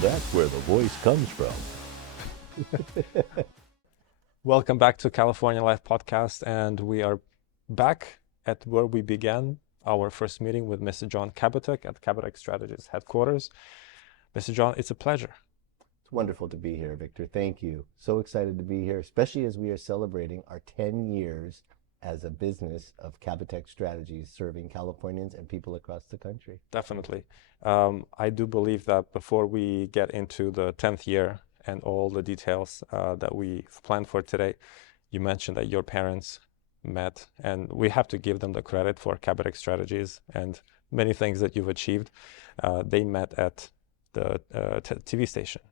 that's where the voice comes from. Welcome back to California Life Podcast, and we are back at where we began our first meeting with Mr. John Kabateck at Kabateck Strategies headquarters. Mr. John, it's a pleasure. It's wonderful to be here, Victor. Thank you. So excited to be here, especially as we are celebrating our 10 years as a business of Kabateck Strategies, serving Californians and people across the country. Definitely. I do believe that before we get into the 10th year and all the details that we've planned for today, you mentioned that your parents met, and we have to give them the credit for Kabateck Strategies and many things that you've achieved. They met at the TV station.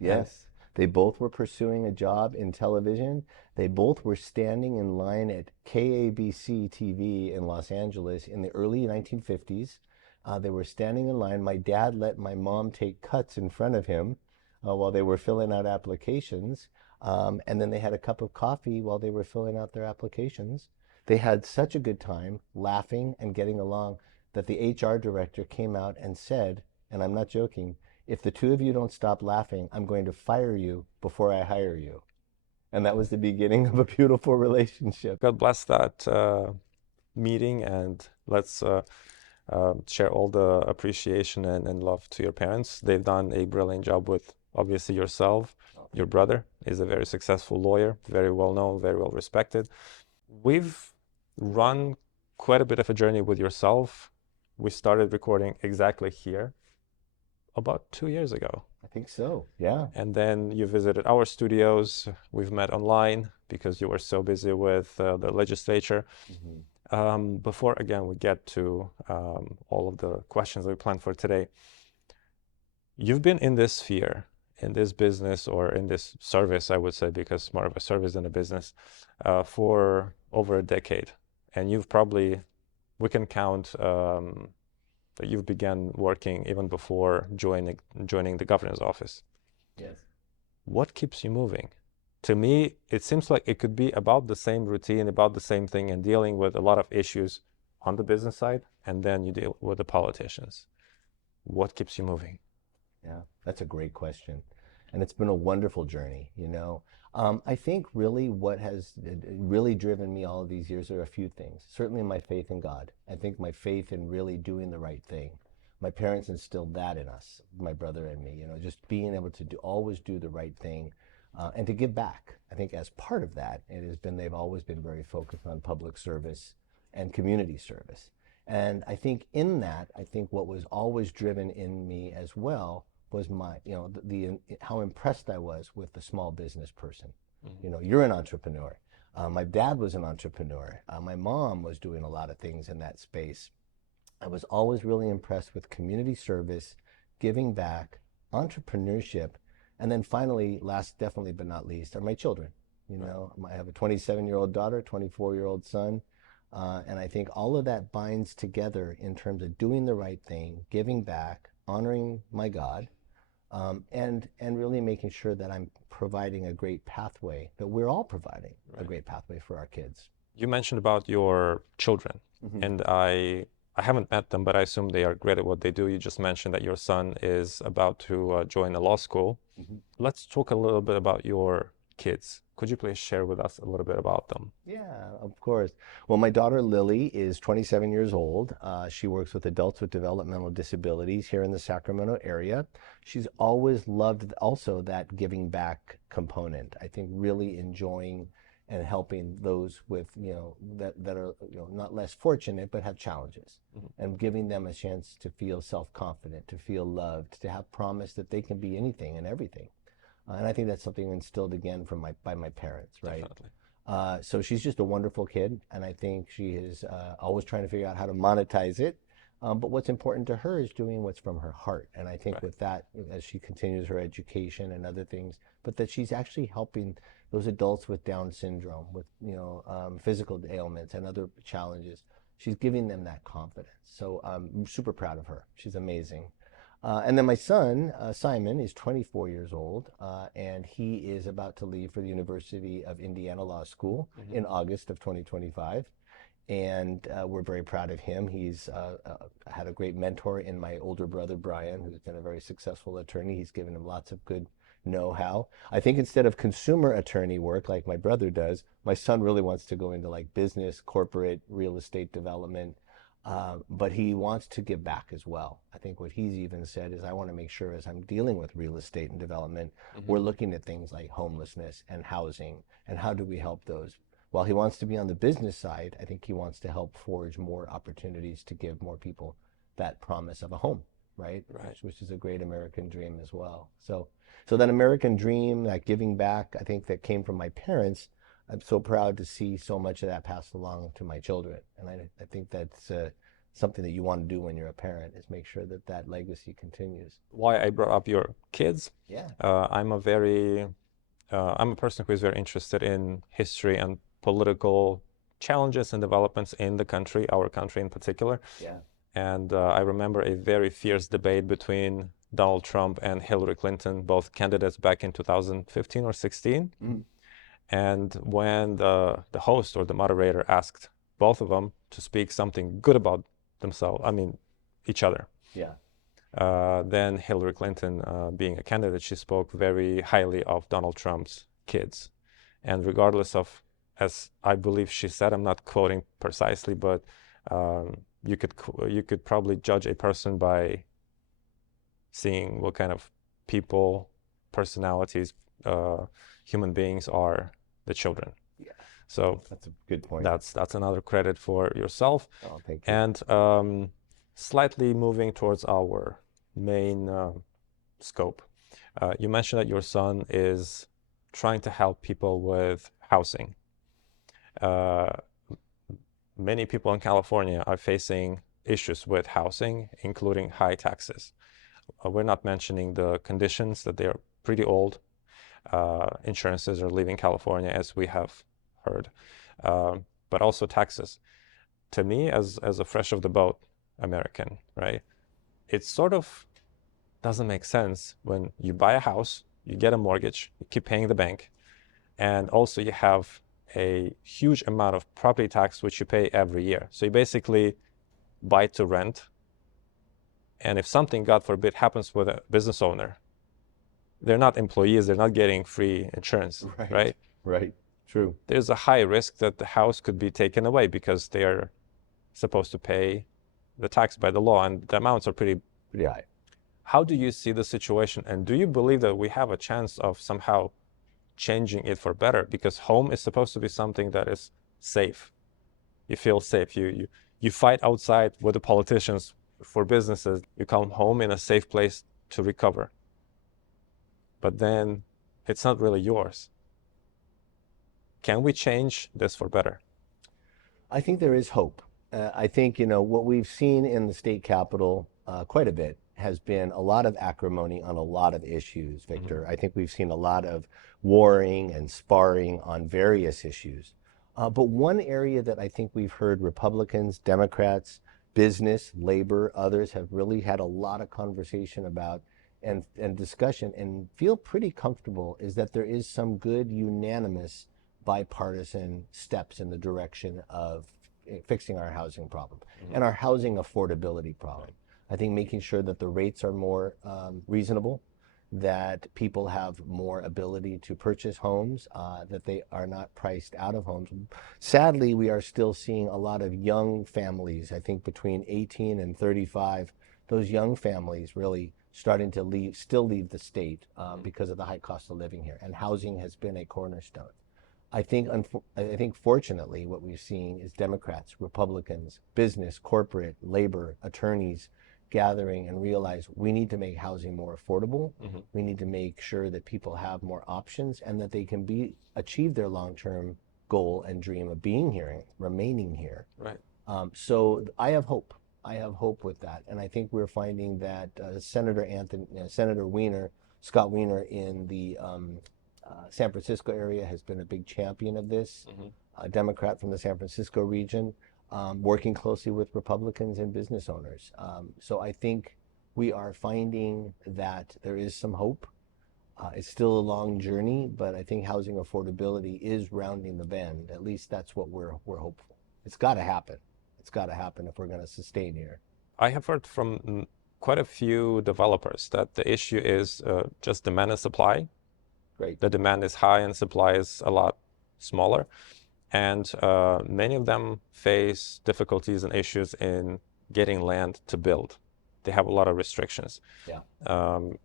Yes. They both were pursuing a job in television. They both were standing in line at KABC TV in Los Angeles in the early 1950s. They were standing in line. My dad let my mom take cuts in front of him while they were filling out applications. And then they had a cup of coffee while they were filling out their applications. They had such a good time laughing and getting along that the HR director came out and said, and I'm not joking, "If the two of you don't stop laughing, I'm going to fire you before I hire you." And that was the beginning of a beautiful relationship. God bless that meeting, and let's share all the appreciation and love to your parents. They've done a brilliant job with, obviously, yourself. Your brother is a very successful lawyer, very well known, very well respected. We've run quite a bit of a journey with yourself. We started recording exactly here about 2 years ago. I think so, yeah. And then you visited our studios. We've met online because you were so busy with the legislature. Before, again, we get to all of the questions we planned for today, you've been in this sphere, in this business, or in this service, I would say, because more of a service than a business, for over a decade. And you've probably, we can count that you've began working even before joining the governor's office. Yes. What keeps you moving? To me, it seems like it could be about the same routine, about the same thing, and dealing with a lot of issues on the business side, and then you deal with the politicians. What keeps you moving? Yeah, that's a great question. And it's been a wonderful journey, you know. I think really what has really driven me all of these years are a few things. Certainly my faith in God. I think my faith in really doing the right thing. My parents instilled that in us, my brother and me, you know, just being able to always do the right thing and to give back. I think as part of that, they've always been very focused on public service and community service. And I think in that, what was always driven in me as well was my, you know, how impressed I was with the small business person. You know, you're an entrepreneur. My dad was an entrepreneur. My mom was doing a lot of things in that space. I was always really impressed with community service, giving back, entrepreneurship, and then finally, last definitely but not least, are my children. You know, I have a 27-year-old daughter, 24-year-old son, and I think all of that binds together in terms of doing the right thing, giving back, honoring my God, and really making sure that I'm providing a great pathway, that we're all providing a great pathway for our kids. You mentioned about your children, and I haven't met them, but I assume they are great at what they do. You just mentioned that your son is about to join a law school. Let's talk a little bit about your kids. Could you please share with us a little bit about them? Yeah, of course. Well, my daughter Lily is 27 years old. She works with adults with developmental disabilities here in the Sacramento area. She's always loved also that giving back component. I think really enjoying and helping those with, you know, that are, you know, not less fortunate but have challenges, and giving them a chance to feel self-confident, to feel loved, to have promise that they can be anything and everything. And I think that's something instilled again by my parents, right? So she's just a wonderful kid, and I think she is always trying to figure out how to monetize it. But what's important to her is doing what's from her heart. And I think with that, as she continues her education and other things, but that she's actually helping those adults with Down syndrome, with, you know, physical ailments and other challenges. She's giving them that confidence. So I'm super proud of her. She's amazing. And then my son, Simon, is 24 years old, and he is about to leave for the University of Indiana Law School in August of 2025. and we're very proud of him. He's had a great mentor in my older brother, Brian, who's been a very successful attorney. He's given him lots of good know-how. I think instead of consumer attorney work like my brother does, my son really wants to go into like business, corporate, real estate development, but he wants to give back as well. I think what he's even said is, I want to make sure as I'm dealing with real estate and development, we're looking at things like homelessness and housing, and how do we help those. While he wants to be on the business side, I think he wants to help forge more opportunities to give more people that promise of a home, right? Which is a great American dream as well. So that American dream, that giving back, I think that came from my parents. I'm so proud to see so much of that passed along to my children. And I think that's something that you want to do when you're a parent, is make sure that that legacy continues. Why I brought up your kids? Yeah. I'm a person who is very interested in history and political challenges and developments in the country, our country in particular. Yeah. And I remember a very fierce debate between Donald Trump and Hillary Clinton, both candidates back in 2015 or 16. And when the host or the moderator asked both of them to speak something good about themselves, each other. Yeah. Then Hillary Clinton, being a candidate, she spoke very highly of Donald Trump's kids. And regardless of, as I believe she said, I'm not quoting precisely, but you could probably judge a person by seeing what kind of people, personalities, human beings are the children. Yeah. So that's a good point. That's another credit for yourself. Oh, thank you. And slightly moving towards our main scope, you mentioned that your son is trying to help people with housing. Many people in California are facing issues with housing, including high taxes. We're not mentioning the conditions, that they are pretty old. Insurances are leaving California, as we have heard, but also taxes. To me, as a fresh off the boat American, right, it sort of doesn't make sense when you buy a house, you get a mortgage, you keep paying the bank, and also you have a huge amount of property tax which you pay every year. So you basically buy to rent, and if something, God forbid, happens with a business owner, they're not employees, they're not getting free insurance, right? Right, true. There's a high risk that the house could be taken away because they are supposed to pay the tax by the law, and the amounts are pretty high. How do you see the situation, and do you believe that we have a chance of somehow changing it for better? Because home is supposed to be something that is safe. You feel safe. You fight outside with the politicians for businesses. You come home in a safe place to recover. But then it's not really yours. Can we change this for better? I think there is hope. I think, what we've seen in the state capitol quite a bit has been a lot of acrimony on a lot of issues, Victor. I think we've seen a lot of warring and sparring on various issues. But one area that I think we've heard Republicans, Democrats, business, labor, others have really had a lot of conversation about and discussion and feel pretty comfortable is that there is some good unanimous bipartisan steps in the direction of fixing our housing problem and our housing affordability problem. I think making sure that the rates are more reasonable, that people have more ability to purchase homes, that they are not priced out of homes. Sadly, we are still seeing a lot of young families, I think between 18 and 35, those young families really starting to still leave the state because of the high cost of living here. And housing has been a cornerstone. I think fortunately what we're seeing is Democrats, Republicans, business, corporate, labor, attorneys gathering and realize we need to make housing more affordable. We need to make sure that people have more options and that they can achieve their long-term goal and dream of being here and remaining here. Right. So I have hope. I have hope with that. And I think we're finding that Senator Scott Wiener in the San Francisco area has been a big champion of this, a Democrat from the San Francisco region, working closely with Republicans and business owners. So I think we are finding that there is some hope. It's still a long journey, but I think housing affordability is rounding the bend. At least that's what we're hopeful. It's got to happen. It's got to happen if we're going to sustain here. I have heard from quite a few developers that the issue is just demand and supply. Great. The demand is high and supply is a lot smaller. And many of them face difficulties and issues in getting land to build. They have a lot of restrictions. Yeah.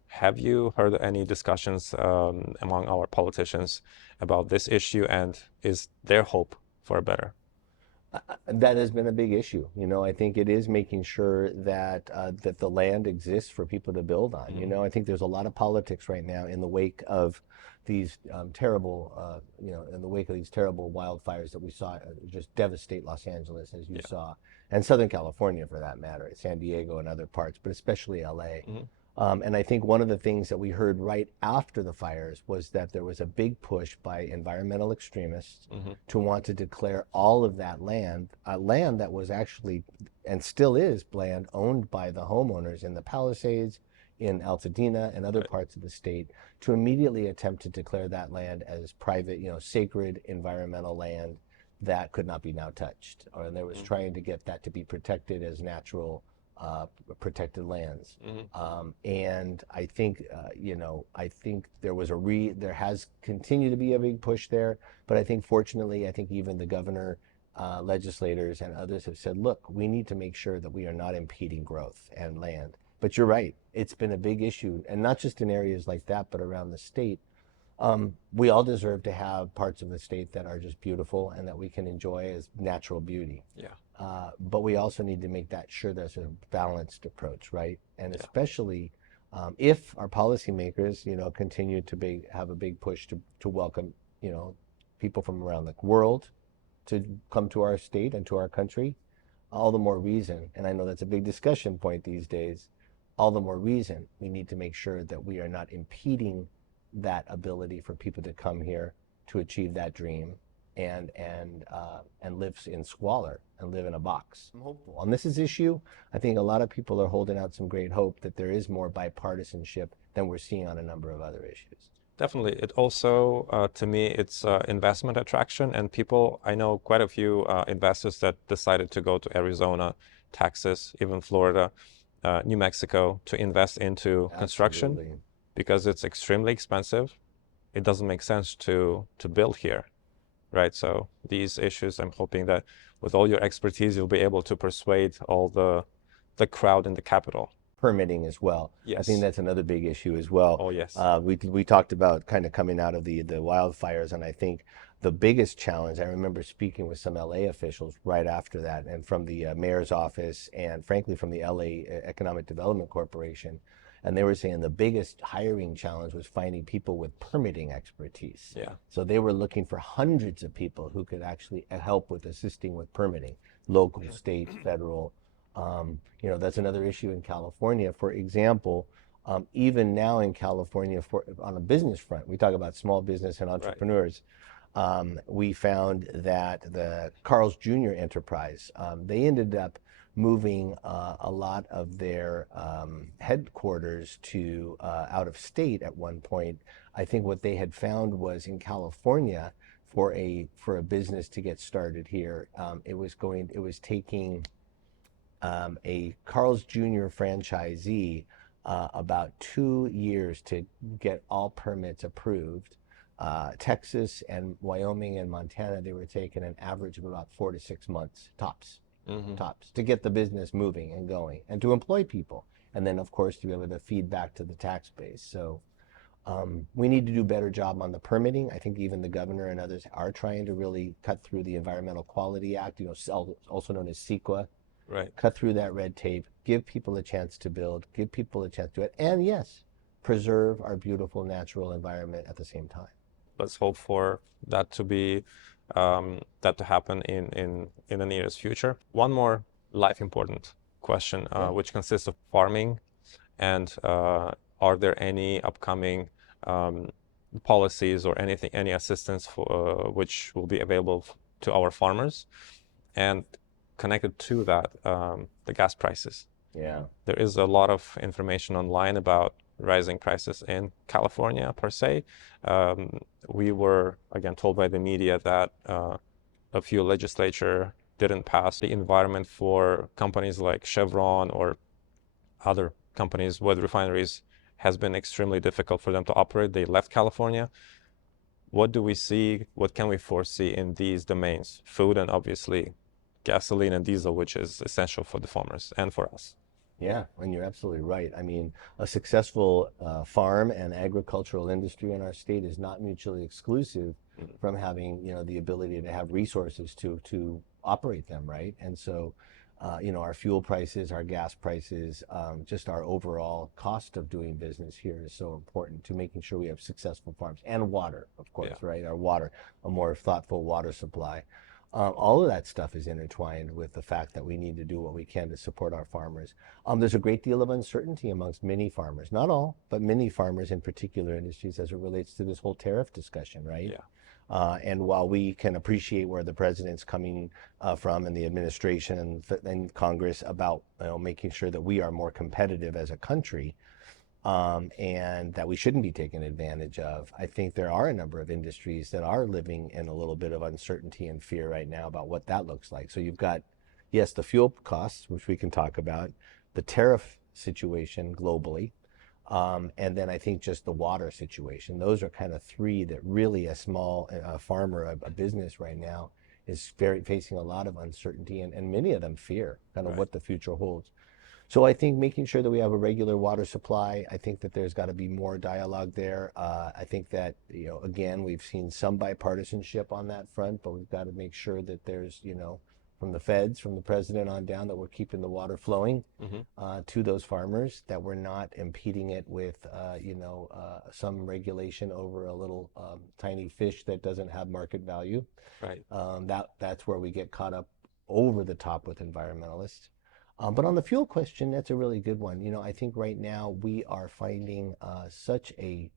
Have you heard any discussions among our politicians about this issue, and is there hope for a better? That has been a big issue. You know, I think it is making sure that that the land exists for people to build on. You know, I think there's a lot of politics right now in the wake of these terrible, you know, in the wake of these terrible wildfires that we saw just devastate Los Angeles, as you saw, and Southern California for that matter, San Diego and other parts, but especially LA. And I think one of the things that we heard right after the fires was that there was a big push by environmental extremists to want to declare all of that land, land that was actually, and still is, land owned by the homeowners in the Palisades, in Altadena and other parts of the state, to immediately attempt to declare that land as private, you know, sacred environmental land that could not be now touched. And there was trying to get that to be protected as natural protected lands. And I think, you know, I think there was there has continued to be a big push there, but I think fortunately, I think even the governor, legislators and others have said, look, we need to make sure that we are not impeding growth and land. But you're right, it's been a big issue, and not just in areas like that, but around the state. We all deserve to have parts of the state that are just beautiful and that we can enjoy as natural beauty. But we also need to make that sure there's a balanced approach, right? And especially if our policymakers, you know, continue to have a big push to welcome, you know, people from around the world to come to our state and to our country, all the more reason, and I know that's a big discussion point these days, all the more reason we need to make sure that we are not impeding that ability for people to come here to achieve that dream and live in squalor and live in a box. I'm hopeful. On this issue, I think a lot of people are holding out some great hope that there is more bipartisanship than we're seeing on a number of other issues. Definitely. It also, to me, it's investment attraction, and people, I know quite a few investors that decided to go to Arizona, Texas, even Florida, New Mexico to invest into construction because it's extremely expensive. It doesn't make sense to build here, right? So these issues, I'm hoping that with all your expertise, you'll be able to persuade all the crowd in the capital. Permitting as well. Yes. I think that's another big issue as well. Oh, yes. We talked about kind of coming out of the wildfires, and I think the biggest challenge, I remember speaking with some LA officials right after that, and from the mayor's office, and frankly from the LA Economic Development Corporation, and they were saying the biggest hiring challenge was finding people with permitting expertise. So they were looking for hundreds of people who could actually help with assisting with permitting, local, state, federal. You know, that's another issue in California. For example, even now in California, on a business front, we talk about small business and entrepreneurs. We found that the Carl's Jr. enterprise, they ended up moving a lot of their headquarters to out of state at one point. I think what they had found was in California, for a business to get started here, it was taking a Carl's Jr. franchisee about 2 years to get all permits approved. Texas and Wyoming and Montana, they were taking an average of about 4 to 6 months tops, to get the business moving and going and to employ people. And then, of course, to be able to feed back to the tax base. So we need to do a better job on the permitting. I think even the governor and others are trying to really cut through the Environmental Quality Act, you know, also known as CEQA. Cut through that red tape, give people a chance to build, give people a chance to do it, and yes, preserve our beautiful natural environment at the same time. Let's hope for that to be that to happen in the nearest future. One more life important question, which consists of farming, and are there any upcoming policies or any assistance for which will be available to our farmers? And connected to that, the gas prices. There is a lot of information online about rising prices in California per se. We were again told by the media that a few legislature didn't pass. The environment for companies like Chevron or other companies with refineries has been extremely difficult for them to operate. They left California. What do we see? What can we foresee in these domains? Food and obviously gasoline and diesel, which is essential for the farmers and for us. Yeah, and you're absolutely right. I mean, a successful farm and agricultural industry in our state is not mutually exclusive from having, the ability to have resources to operate them, right? And so, our fuel prices, our gas prices, just our overall cost of doing business here is so important to making sure we have successful farms and water, of course, right? Our water, a more thoughtful water supply. All of that stuff is intertwined with the fact that we need to do what we can to support our farmers. There's a great deal of uncertainty amongst many farmers, not all, but many farmers in particular industries as it relates to this whole tariff discussion, right? Yeah. And while we can appreciate where the president's coming from and the administration and Congress about making sure that we are more competitive as a country, and that we shouldn't be taken advantage of, I think there are a number of industries that are living in a little bit of uncertainty and fear right now about what that looks like. So you've got, yes, the fuel costs, which we can talk about, the tariff situation globally, and then I think just the water situation. Those are kind of three that really a small farmer, a business right now is facing a lot of uncertainty and many of them fear kind of what the future holds. So I think making sure that we have a regular water supply, I think that there's got to be more dialogue there. I think that, again, we've seen some bipartisanship on that front, but we've got to make sure that there's, from the feds, from the president on down, that we're keeping the water flowing to those farmers, that we're not impeding it with, some regulation over a little tiny fish that doesn't have market value. Right. That's where we get caught up over the top with environmentalists. But on the fuel question, that's a really good one. I think right now we are finding such a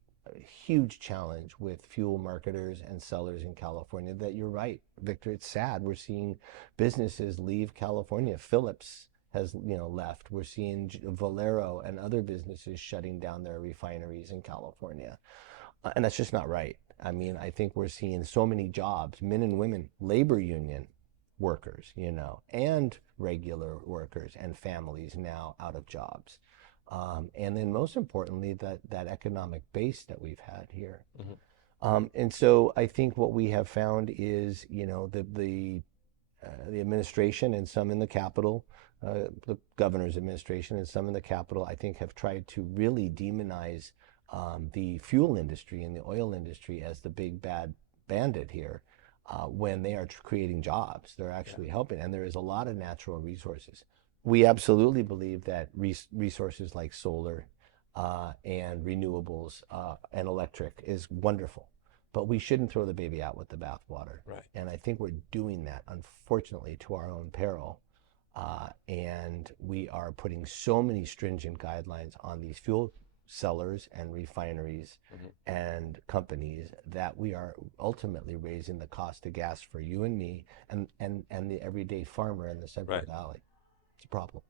huge challenge with fuel marketers and sellers in California that you're right, Victor. It's sad. We're seeing businesses leave California. Phillips has, left. We're seeing Valero and other businesses shutting down their refineries in California. And that's just not right. I mean, I think we're seeing so many jobs, men and women, labor union workers, and regular workers and families now out of jobs. And then most importantly, that economic base that we've had here. And so I think what we have found is, the administration and some in the Capitol, the governor's administration and some in the Capitol, I think have tried to really demonize the fuel industry and the oil industry as the big bad bandit here. When they are creating jobs, they're actually helping, and there is a lot of natural resources. We absolutely believe that resources like solar and renewables and electric is wonderful, but we shouldn't throw the baby out with the bathwater. Right. And I think we're doing that, unfortunately, to our own peril. And we are putting so many stringent guidelines on these fuel sellers and refineries and companies that we are ultimately raising the cost of gas for you and me and the everyday farmer in the Central Valley. It's a problem.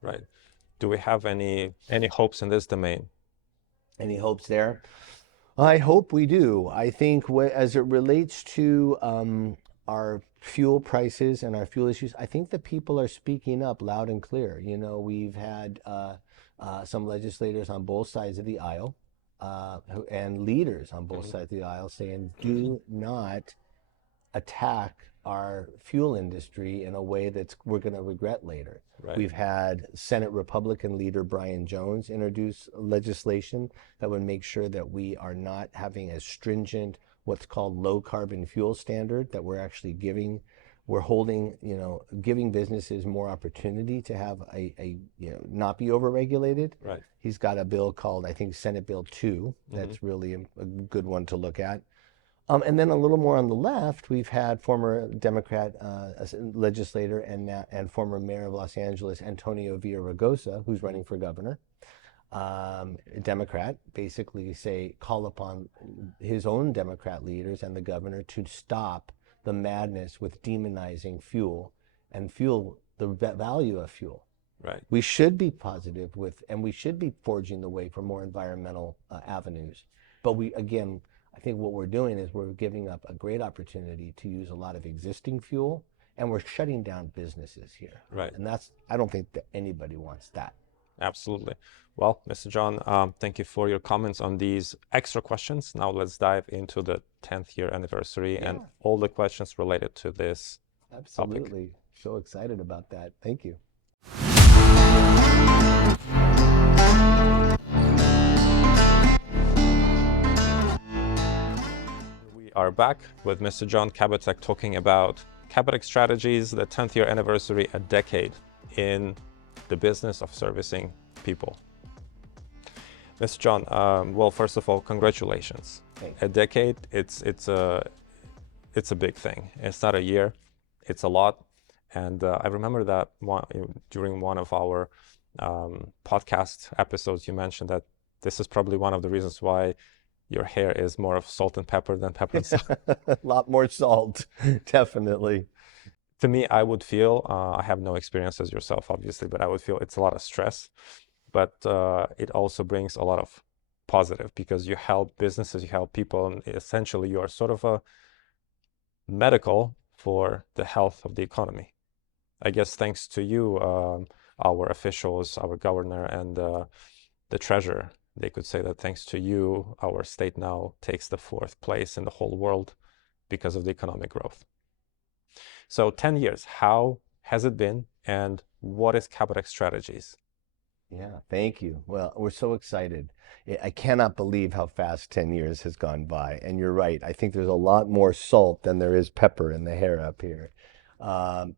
Right. Do we have any hopes in this domain? Any hopes there? I hope we do. I think as it relates to our fuel prices and our fuel issues, I think that people are speaking up loud and clear. We've had some legislators on both sides of the aisle and leaders on both sides of the aisle saying, do not attack our fuel industry in a way that we're going to regret later. Right. We've had Senate Republican leader Brian Jones introduce legislation that would make sure that we are not having as stringent what's called low carbon fuel standard, that we're actually giving businesses more opportunity to have a not be overregulated. Right. He's got a bill called, I think, Senate Bill 2. That's really a good one to look at. And then a little more on the left, we've had former Democrat legislator and former mayor of Los Angeles, Antonio Villaraigosa, who's running for governor, Democrat, basically call upon his own Democrat leaders and the governor to stop the madness with demonizing fuel and the value of fuel. Right. We should be positive and we should be forging the way for more environmental avenues. But I think what we're doing is we're giving up a great opportunity to use a lot of existing fuel and we're shutting down businesses here. Right. And I don't think that anybody wants that. Absolutely. Well, Mr. John, thank you for your comments on these extra questions. Now let's dive into the 10th year anniversary and all the questions related to this Absolutely. topic. So excited about that. Thank you. We are back with Mr. John Kabateck talking about Kabateck Strategies, the 10th year anniversary, a decade in the business of servicing people. Mr. John, well, first of all, congratulations. Thanks. A decade, it's a big thing. It's not a year, it's a lot. And I remember that during one of our podcast episodes, you mentioned that this is probably one of the reasons why your hair is more of salt and pepper than pepper and salt. A lot more salt, definitely. To me, I would feel, I have no experience as yourself, obviously, but I would feel it's a lot of stress. But it also brings a lot of positive because you help businesses, you help people, and essentially you are sort of a medical for the health of the economy. I guess thanks to you, our officials, our governor, and the treasurer, they could say that thanks to you, our state now takes the 4th place in the whole world because of the economic growth. So 10 years, how has it been, and what is Kabateck Strategies? Yeah, thank you. Well, we're so excited. I cannot believe how fast 10 years has gone by. And you're right. I think there's a lot more salt than there is pepper in the hair up here.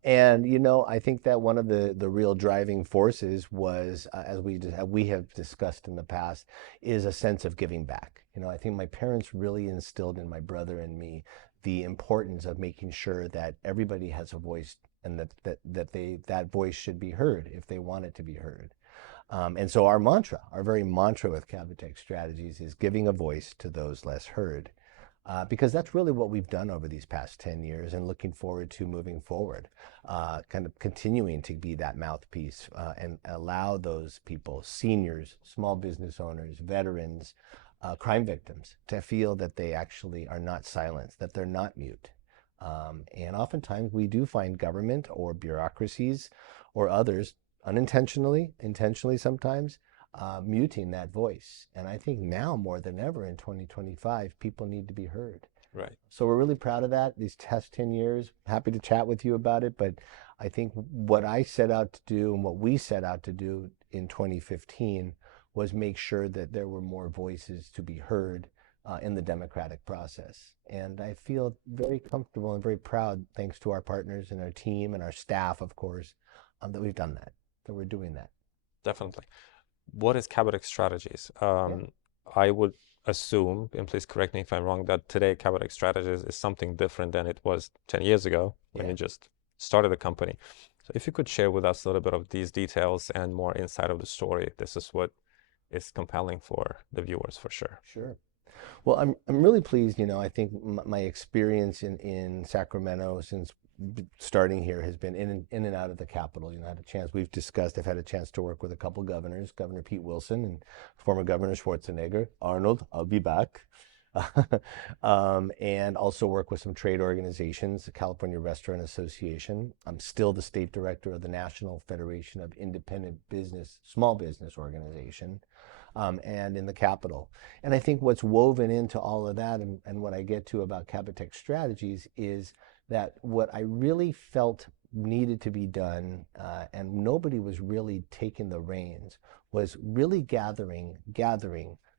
And, you know, I think that one of the real driving forces was, as we have discussed in the past, is a sense of giving back. You know, I think my parents really instilled in my brother and me the importance of making sure that everybody has a voice and that voice should be heard if they want it to be heard. And so our very mantra with Kabateck Strategies is giving a voice to those less heard, because that's really what we've done over these past 10 years and looking forward to moving forward, kind of continuing to be that mouthpiece and allow those people, seniors, small business owners, veterans, crime victims, to feel that they actually are not silenced, that they're not mute. And oftentimes we do find government or bureaucracies or others unintentionally, intentionally sometimes, muting that voice. And I think now more than ever in 2025, people need to be heard. Right. So we're really proud of that, these past 10 years. Happy to chat with you about it. But I think what I set out to do and what we set out to do in 2015 was make sure that there were more voices to be heard in the democratic process. And I feel very comfortable and very proud, thanks to our partners and our team and our staff, of course, that we've done that. That we're doing that. Definitely. What is Kabateck Strategies? I would assume, and please correct me if I'm wrong, that today Kabateck Strategies is something different than it was 10 years ago when you just started the company. So if you could share with us a little bit of these details and more insight of the story, this is what is compelling for the viewers for sure. Sure. Well, I'm really pleased. You know, I think my experience in Sacramento since starting here has been in and out of the Capitol. You know, I've had a chance to work with a couple governors, Governor Pete Wilson and former Governor Schwarzenegger. Arnold, I'll be back. And also work with some trade organizations, the California Restaurant Association. I'm still the state director of the National Federation of Independent Small Business Organization. And in the Capitol. And I think what's woven into all of that and what I get to about Kabateck Strategies is that what I really felt needed to be done, and nobody was really taking the reins, was really gathering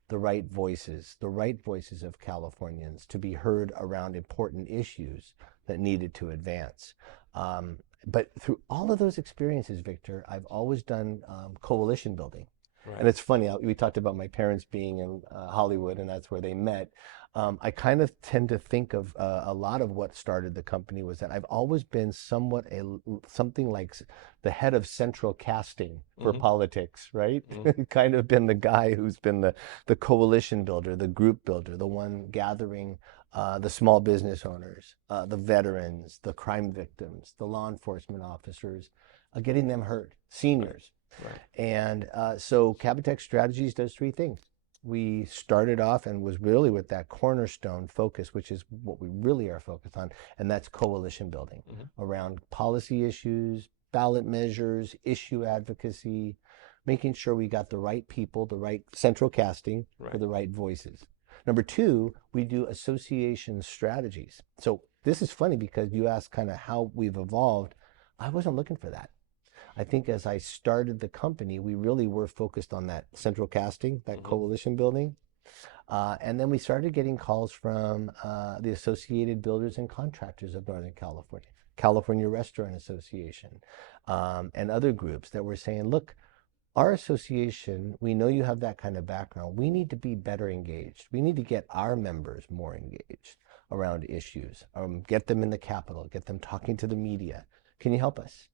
the right voices of Californians to be heard around important issues that needed to advance. But through all of those experiences, Victor, I've always done coalition building. Right. And it's funny, we talked about my parents being in Hollywood, and that's where they met. I kind of tend to think of a lot of what started the company was that I've always been something like the head of central casting for politics, right? Kind of been the guy who's been the coalition builder, the group builder, the one gathering the small business owners, the veterans, the crime victims, the law enforcement officers, getting them heard, seniors. Right. And so Kabateck Strategies does 3 things. we started off and was really with that cornerstone focus, which is what we really are focused on, and that's coalition building around policy issues, ballot measures, issue advocacy, making sure we got the right people, the right central casting for the right voices. Number two, we do association strategies. So this is funny because you asked kind of how we've evolved. I wasn't looking for that. I think as I started the company, we really were focused on that central casting, that coalition building. And then we started getting calls from the Associated Builders and Contractors of Northern California, California Restaurant Association, and other groups that were saying, look, our association, we know you have that kind of background. We need to be better engaged. We need to get our members more engaged around issues, get them in the Capitol, get them talking to the media. Can you help us?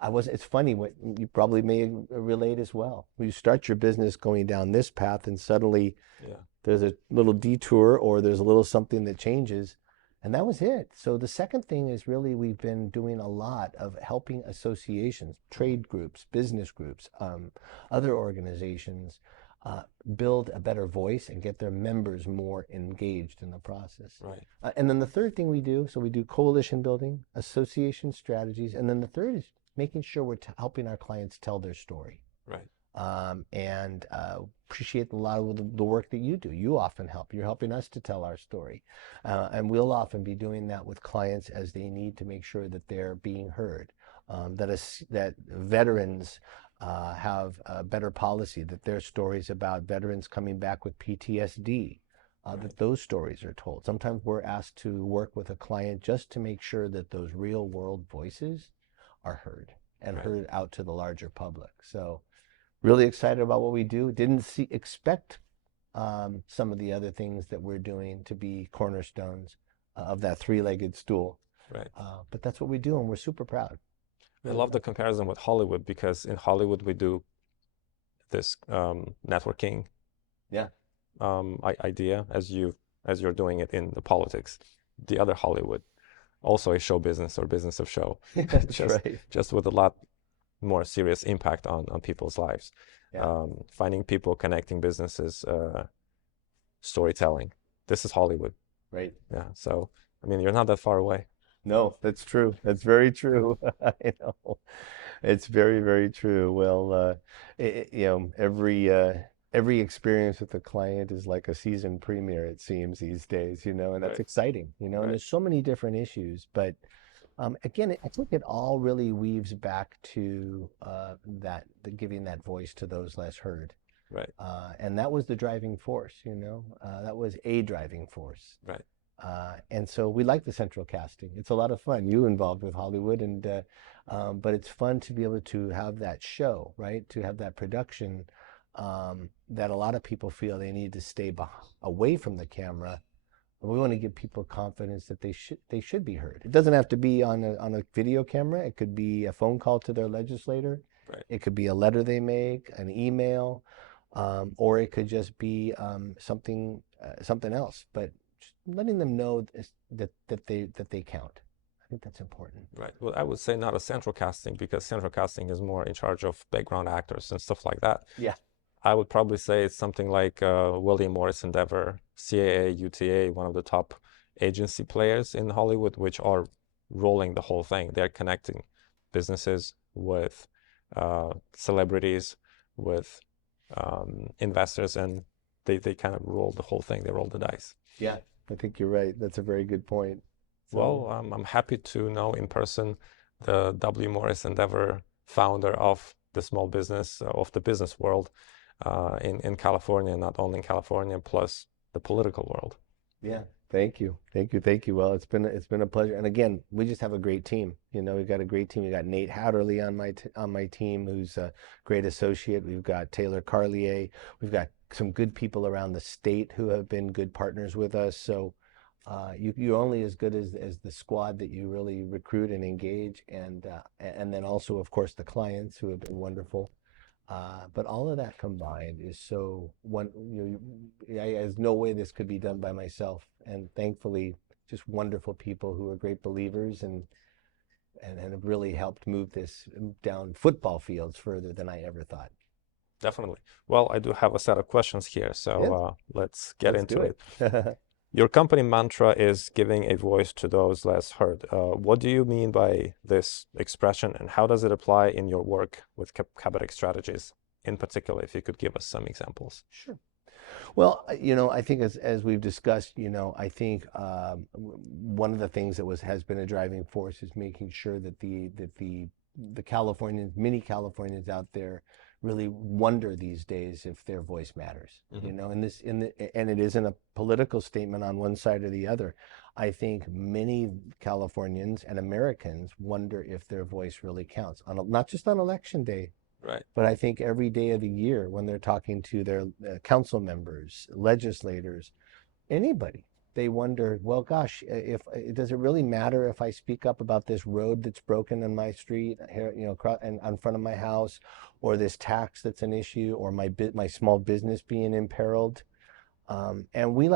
It's funny what you probably may relate as well. You start your business going down this path and suddenly there's a little detour or there's a little something that changes, and that was it. So the second thing is really we've been doing a lot of helping associations, trade groups, business groups, other organizations build a better voice and get their members more engaged in the process. And then the third thing we do, so we do coalition building, association strategies, and then the third is making sure we're helping our clients tell their story. And appreciate a lot of the work that you do. You often help. You're helping us to tell our story. And we'll often be doing that with clients as they need to make sure that they're being heard, that veterans have a better policy, that their stories about veterans coming back with PTSD, that those stories are told. Sometimes we're asked to work with a client just to make sure that those real world voices are heard and heard out to the larger public. So really excited about what we do. Didn't expect some of the other things that we're doing to be cornerstones of that three-legged stool. But that's what we do, and we're super proud. I love the comparison with Hollywood, because in Hollywood we do this networking idea as you're doing it in the politics. The other Hollywood, also a show business or business of show, just with a lot more serious impact on people's lives. Finding people, connecting businesses, storytelling. This is Hollywood. So, I mean, you're not that far away. No, that's true. That's very true. I know. It's very, very true. Well, every experience with a client is like a season premiere, it seems these days, and that's exciting, and there's so many different issues. But again, I think it all really weaves back to giving that voice to those less heard. And that was the driving force, that was a driving force. And so we like the central casting. It's a lot of fun. You involved with Hollywood, and but it's fun to be able to have that show, to have that production that a lot of people feel they need to stay away from the camera. We want to give people confidence that they should be heard. It doesn't have to be on a video camera. It could be a phone call to their legislator. It could be a letter they make, an email, or it could just be something else. But just letting them know that they count. I think that's important. Well, I would say not a central casting, because central casting is more in charge of background actors and stuff like that. I would probably say it's something like William Morris Endeavor, CAA, UTA, one of the top agency players in Hollywood, which are rolling the whole thing. They're connecting businesses with celebrities, with investors, and they kind of roll the whole thing. They roll the dice. I think you're right. That's a very good point. Well, I'm happy to know in person the W. Morris Endeavor founder of the small business, of the business world in California, not only in California, plus the political world. Thank you. Well, it's been a pleasure. And again, we just have a great team. We've got a great team. We got Nate Hatterley on my team, who's a great associate. We've got Taylor Carlier. We've got some good people around the state who have been good partners with us. So you're only as good as the squad that you really recruit and engage, and then also, of course, the clients who have been wonderful. But all of that combined is so there's no way this could be done by myself. And thankfully, just wonderful people who are great believers and have really helped move this down football fields further than I ever thought. Definitely. Well, I do have a set of questions here, so let's get into Let's do it. Your company mantra is giving a voice to those less heard. What do you mean by this expression, and how does it apply in your work with Kabateck Strategies? In particular, if you could give us some examples. Sure. Well, I think as we've discussed, I think one of the things that has been a driving force is making sure that the Californians, many Californians out there, really wonder these days if their voice matters. And it isn't a political statement on one side or the other. I think many Californians and Americans wonder if their voice really counts not just on election day. Right. But I think every day of the year when they're talking to their council members, legislators, anybody, they wonder, well, gosh, does it really matter if I speak up about this road that's broken in my street here, and in front of my house, or this tax that's an issue, or my small business being imperiled? And we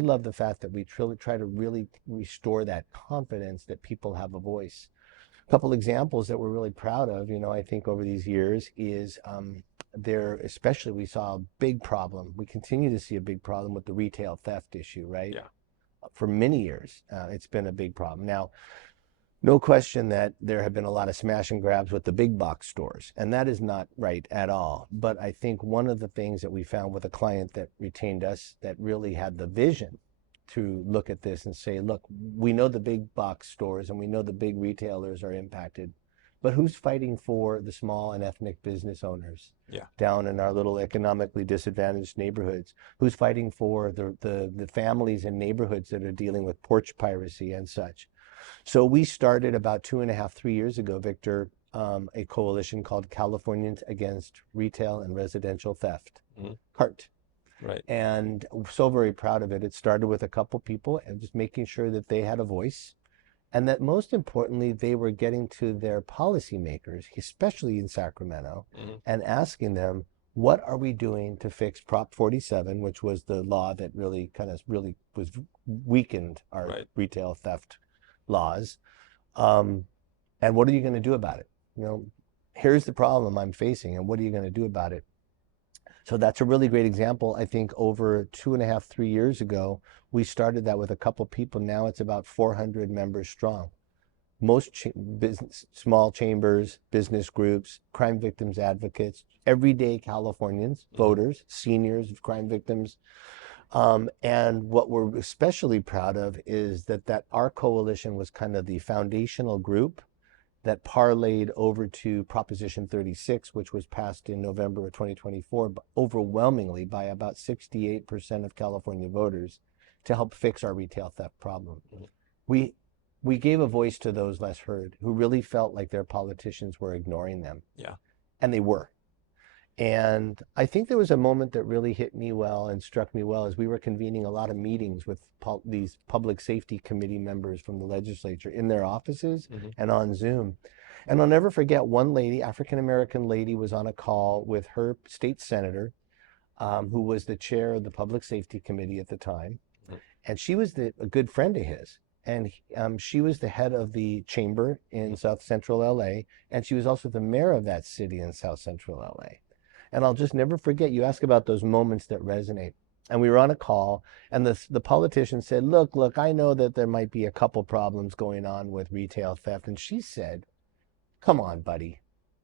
love the fact that we try to really restore that confidence that people have a voice. Couple examples that we're really proud of, I think over these years is especially we saw a big problem. We continue to see a big problem with the retail theft issue, right? Yeah. For many years, it's been a big problem. Now, no question that there have been a lot of smash and grabs with the big box stores, and that is not right at all. But I think one of the things that we found with a client that retained us that really had the vision to look at this and say, look, we know the big box stores and we know the big retailers are impacted, but who's fighting for the small and ethnic business owners down in our little economically disadvantaged neighborhoods? Who's fighting for the families and neighborhoods that are dealing with porch piracy and such? So we started about 2.5, 3 years ago, Victor, a coalition called Californians Against Retail and Residential Theft, CART. Right. And so very proud of it. It started with a couple people and just making sure that they had a voice, and that most importantly, they were getting to their policymakers, especially in Sacramento, and asking them, what are we doing to fix Prop 47, which was the law that really was weakened our retail theft laws. And what are you going to do about it? Here's the problem I'm facing, and what are you going to do about it? So that's a really great example. I think over 2.5, 3 years ago, we started that with a couple people. Now it's about 400 members strong. Most small chambers, business groups, crime victims advocates, everyday Californians, voters, seniors of crime victims. And what we're especially proud of is that our coalition was kind of the foundational group that parlayed over to Proposition 36, which was passed in November of 2024, overwhelmingly by about 68% of California voters, to help fix our retail theft problem. We gave a voice to those less heard who really felt like their politicians were ignoring them. Yeah. And they were. And I think there was a moment that really hit me well and struck me well as we were convening a lot of meetings with these public safety committee members from the legislature in their offices and on Zoom. And I'll never forget one lady, African-American lady, was on a call with her state senator, who was the chair of the public safety committee at the time. And she was a good friend of his. And she was the head of the chamber in South Central LA. And she was also the mayor of that city in South Central LA. And I'll just never forget, you ask about those moments that resonate. And we were on a call, and the politician said, look, I know that there might be a couple problems going on with retail theft. And she said, come on, buddy,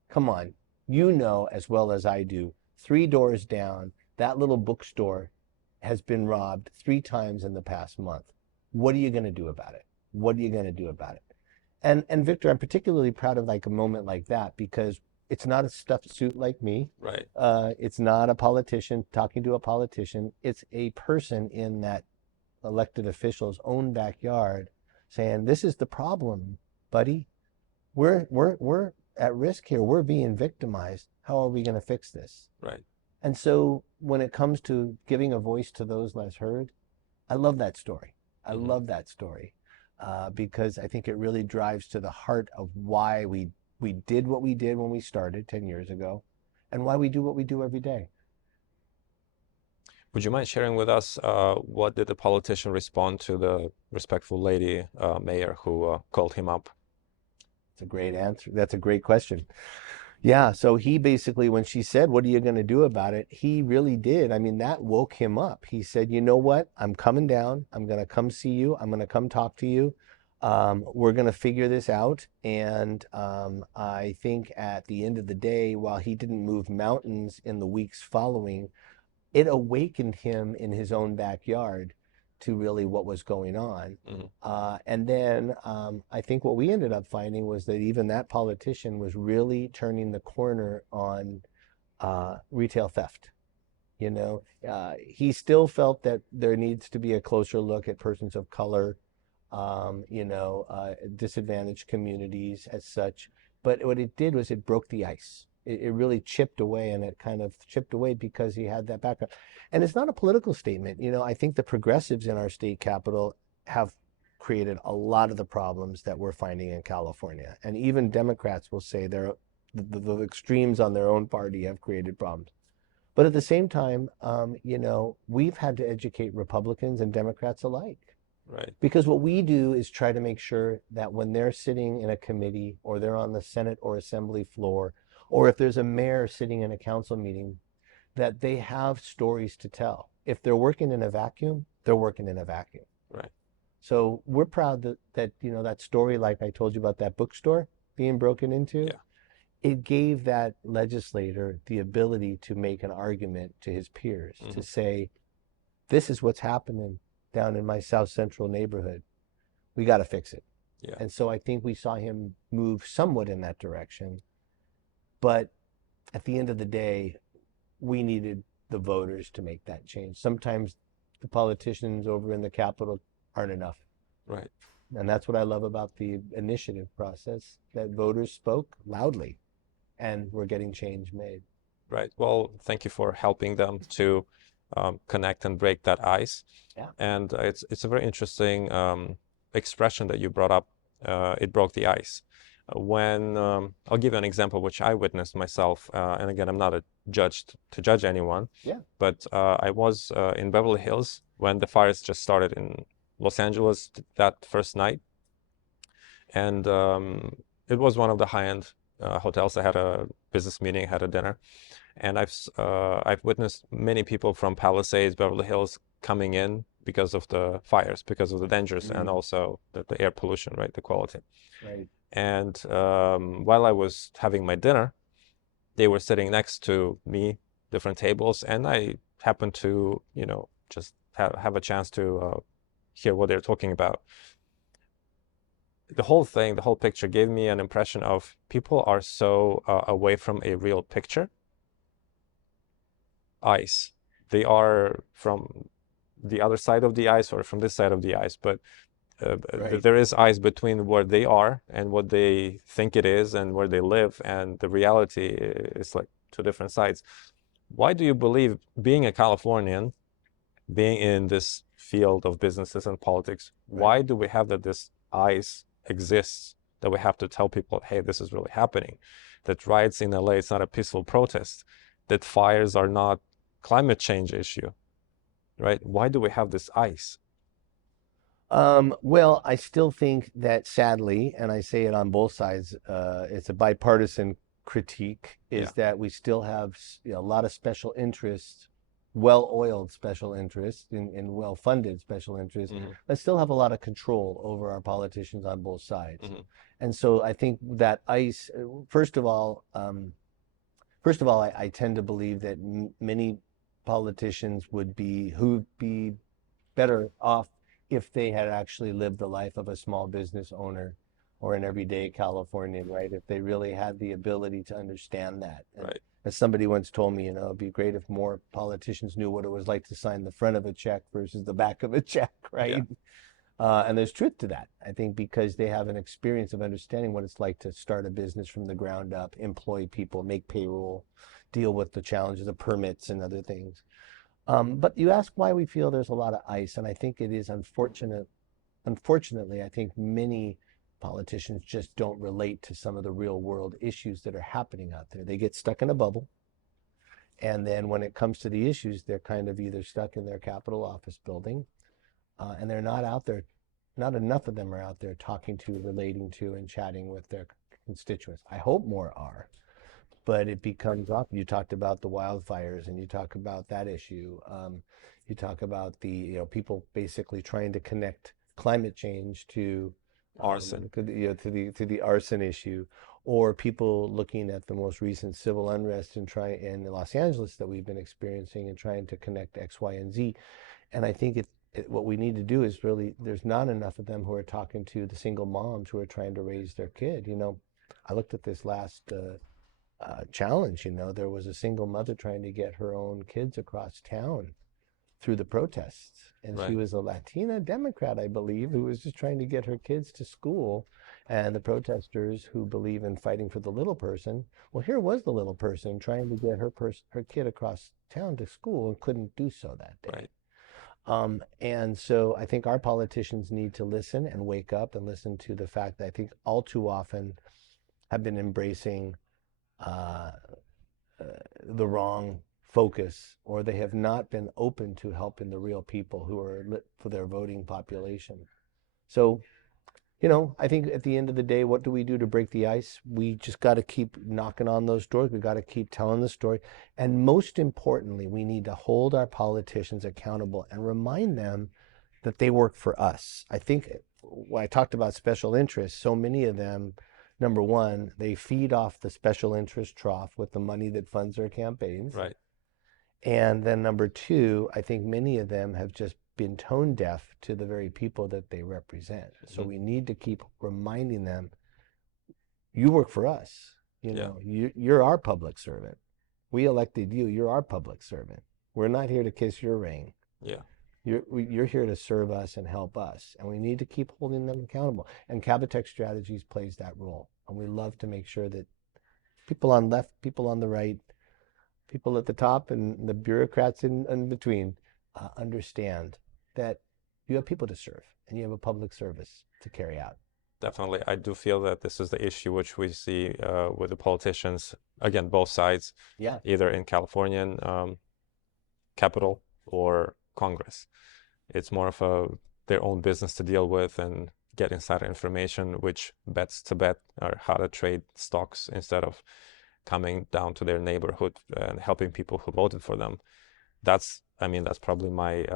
come on. You know as well as I do, 3 doors down, that little bookstore has been robbed 3 times in the past month. What are you going to do about it? What are you going to do about it? And Victor, I'm particularly proud of like a moment like that, because it's not a stuffed suit like me. Right. It's not a politician talking to a politician. It's a person in that elected official's own backyard saying, this is the problem, buddy. We're at risk here. We're being victimized. How are we going to fix this? Right. And so when it comes to giving a voice to those less heard, I love that story. I love that story because I think it really drives to the heart of why we did what we did when we started 10 years ago, and why we do what we do every day. Would you mind sharing with us what did the politician respond to the respectful lady mayor who called him up? That's a great answer. That's a great question. Yeah, so he basically, when she said, "What are you going to do about it?" He really did. I mean, that woke him up. He said, "You know what? I'm coming down. I'm going to come see you. I'm going to come talk to you. We're going to figure this out." And I think at the end of the day, while he didn't move mountains in the weeks following, it awakened him in his own backyard to really what was going on. And then I think what we ended up finding was that even that politician was really turning the corner on retail theft. You know, he still felt that there needs to be a closer look at persons of color, disadvantaged communities as such. But what it did was it broke the ice. It really chipped away, and it kind of chipped away because he had that background. And it's not a political statement. You know, I think the progressives in our state capital have created a lot of the problems that we're finding in California. And even Democrats will say the extremes on their own party have created problems. But at the same time, we've had to educate Republicans and Democrats alike. Right. Because what we do is try to make sure that when they're sitting in a committee or they're on the Senate or Assembly floor, or if there's a mayor sitting in a council meeting, that they have stories to tell. If they're working in a vacuum, they're working in a vacuum. Right. So we're proud that that story, like I told you about that bookstore being broken into, it gave that legislator the ability to make an argument to his peers to say, this is what's happening down in my South Central neighborhood. We got to fix it. Yeah. And so I think we saw him move somewhat in that direction. But at the end of the day, we needed the voters to make that change. Sometimes the politicians over in the Capitol aren't enough. Right. And that's what I love about the initiative process, that voters spoke loudly and we're getting change made. Right. Well, thank you for helping them to connect and break that ice. Yeah. And it's a very interesting expression that you brought up. It broke the ice. When I'll give you an example which I witnessed myself, and again, I'm not a judge to judge anyone. Yeah. But I was in Beverly Hills when the fires just started in Los Angeles that first night, and it was one of the high-end hotels. I had a business meeting, had a dinner, and I've witnessed many people from Palisades, Beverly Hills coming in because of the fires, because of the dangers, and also the air pollution, right, the quality. Right. And while I was having my dinner, they were sitting next to me, different tables, and I happened to, just have a chance to hear what they're talking about. The whole picture gave me an impression of people are so away from a real picture. Ice. They are from the other side of the ice or from this side of the ice, but Right. there is ice between where they are and what they think it is and where they live, and the reality is like two different sides. Why do you believe, being a Californian, being in this field of businesses and politics, why do we have that this ice exists, that we have to tell people, hey, this is really happening, that riots in LA, it's not a peaceful protest, that fires are not climate change issue, right? Why do we have this ice? Well, I still think that, sadly, and I say it on both sides, it's a bipartisan critique, is that we still have a lot of special interests, well-oiled special interests, and well-funded special interests, that still have a lot of control over our politicians on both sides. And so I think that ice, first of all, I tend to believe that many politicians would be better off if they had actually lived the life of a small business owner or an everyday Californian, right? If they really had the ability to understand that. Right. As somebody once told me, it'd be great if more politicians knew what it was like to sign the front of a check versus the back of a check, right? And there's truth to that, I think, because they have an experience of understanding what it's like to start a business from the ground up, employ people, make payroll, deal with the challenges of permits and other things. But you ask why we feel there's a lot of ice, and I think it is unfortunate. Unfortunately, I think many politicians just don't relate to some of the real world issues that are happening out there. They get stuck in a bubble, and then when it comes to the issues, they're kind of either stuck in their Capitol office building, and they're not out there. Not enough of them are out there talking to, relating to, and chatting with their constituents. I hope more are. but it becomes often. You talked about the wildfires, and you talk about that issue. You talk about the, people basically trying to connect climate change to Arson. to the arson issue, or people looking at the most recent civil unrest in Los Angeles that we've been experiencing and trying to connect X, Y, and Z. And I think what we need to do is really, there's not enough of them who are talking to the single moms who are trying to raise their kid. I looked at this last challenge. There was a single mother trying to get her own kids across town through the protests. And she Right. was a Latina Democrat, I believe, who was just trying to get her kids to school. And the protesters who believe in fighting for the little person, well, here was the little person trying to get her kid across town to school and couldn't do so that day. Right. And so I think our politicians need to listen and wake up and listen to the fact that I think all too often have been embracing the wrong focus, or they have not been open to helping the real people who are lit for their voting population. So, I think at the end of the day, what do we do to break the ice? We just got to keep knocking on those doors. We got to keep telling the story. And most importantly, we need to hold our politicians accountable and remind them that they work for us. I think when I talked about special interests, so many of them, number one, they feed off the special interest trough with the money that funds their campaigns. Right. And then number two, I think many of them have just been tone deaf to the very people that they represent. So we need to keep reminding them, you work for us. You're our public servant. We elected you. You're our public servant. We're not here to kiss your ring. Yeah. You're here to serve us and help us. And we need to keep holding them accountable. And Kabateck Strategies plays that role. And we love to make sure that people on left, people on the right, people at the top, and the bureaucrats in between understand that you have people to serve and you have a public service to carry out. Definitely. I do feel that this is the issue which we see with the politicians, again, both sides, Yeah. either in Californian Capitol or Congress. It's more of their own business to deal with and get insider information, which bets to bet or how to trade stocks instead of coming down to their neighborhood and helping people who voted for them. That's probably my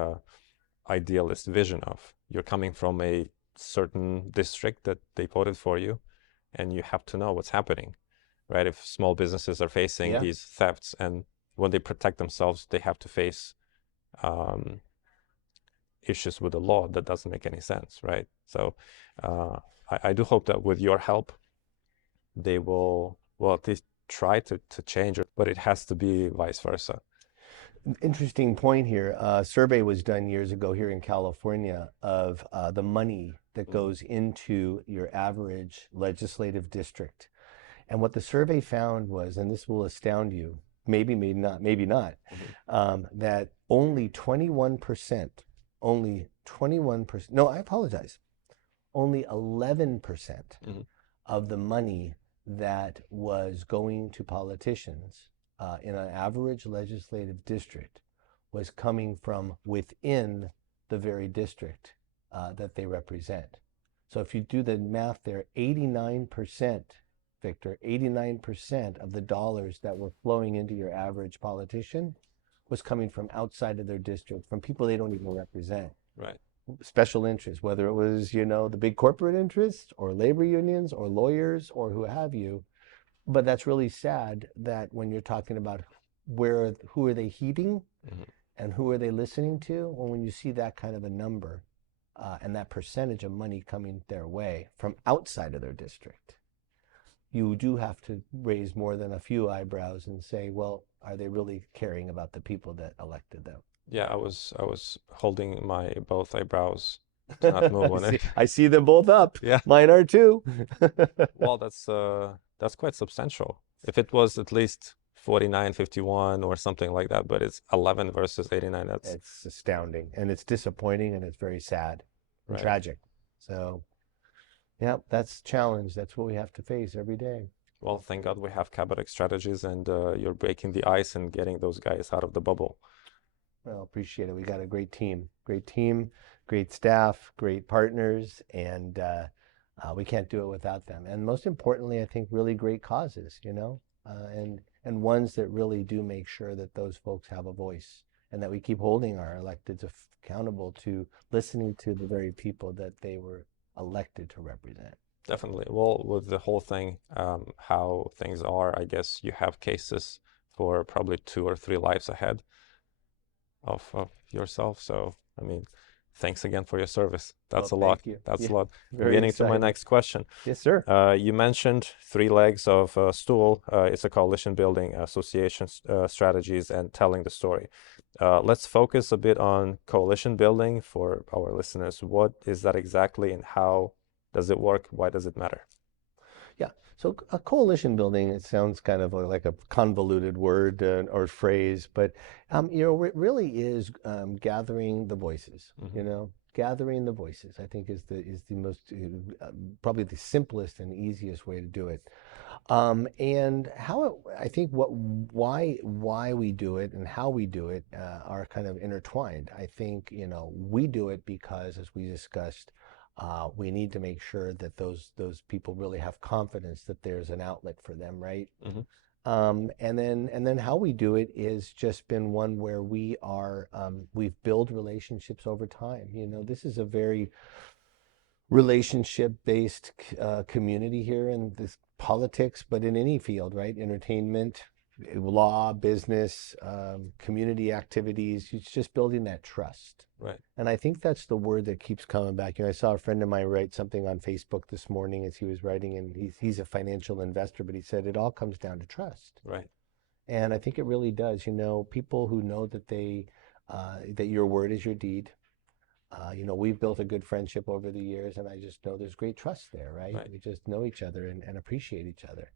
idealist vision of, you're coming from a certain district that they voted for you, and you have to know what's happening, right? If small businesses are facing these thefts, and when they protect themselves, they have to face issues with the law, that doesn't make any sense, right? So I do hope that with your help, they will, well, at least try to change it, but it has to be vice versa. Interesting point here. A survey was done years ago here in California of the money that goes into your average legislative district. And what the survey found was, and this will astound you, maybe not, that only 21%, no, I apologize, only 11% of the money that was going to politicians in an average legislative district was coming from within the very district that they represent. So if you do the math there, 89%, Victor, 89% of the dollars that were flowing into your average politician was coming from outside of their district, from people they don't even represent. Right. Special interests, whether it was, the big corporate interests or labor unions or lawyers or who have you. But that's really sad that when you're talking about who are they heeding and who are they listening to, well, when you see that kind of a number and that percentage of money coming their way from outside of their district, you do have to raise more than a few eyebrows and say, well, are they really caring about the people that elected them? Yeah, I was holding my both eyebrows to not move on it. I see them both up. Yeah. Mine are too. Well, that's quite substantial. If it was at least 49, 51 or something like that, but it's 11 versus 89, it's astounding, and it's disappointing, and it's very sad and tragic. So, yeah, that's a challenge. That's what we have to face every day. Well, thank God we have Kabateck Strategies, and you're breaking the ice and getting those guys out of the bubble. Well, appreciate it. We got a great team, great staff, great partners, and we can't do it without them. And most importantly, I think really great causes, and ones that really do make sure that those folks have a voice, and that we keep holding our electeds accountable to listening to the very people that they were elected to represent. Definitely. Well, with the whole thing, how things are, I guess you have cases for probably 2 or 3 lives ahead of yourself. So, I mean, thanks again for your service. That's Well, a lot. thank you. That's Yeah, a lot. very Getting to my exciting. next question. Yes, sir. You mentioned 3 legs of a stool. It's a coalition building, association strategies, and telling the story. Let's focus a bit on coalition building for our listeners. What is that exactly, and how does it work? Why does it matter? Yeah. So a coalition building, it sounds kind of like a convoluted word or phrase, but it really is gathering the voices. Gathering the voices, I think, is the most probably the simplest and easiest way to do it. And I think why we do it and how we do it are kind of intertwined. I think we do it because, as we discussed, we need to make sure that those people really have confidence that there's an outlet for them, right? And then how we do it is just been one where we've built relationships over time. This is a very relationship-based community here in this politics, but in any field, right? Entertainment, law, business, community activities. It's just building that trust. Right. And I think that's the word that keeps coming back. I saw a friend of mine write something on Facebook this morning as he was writing, and he's a financial investor, but he said it all comes down to trust. Right. And I think it really does. People who know that that your word is your deed. We've built a good friendship over the years, and I just know there's great trust there, right? Right. We just know each other and appreciate each other.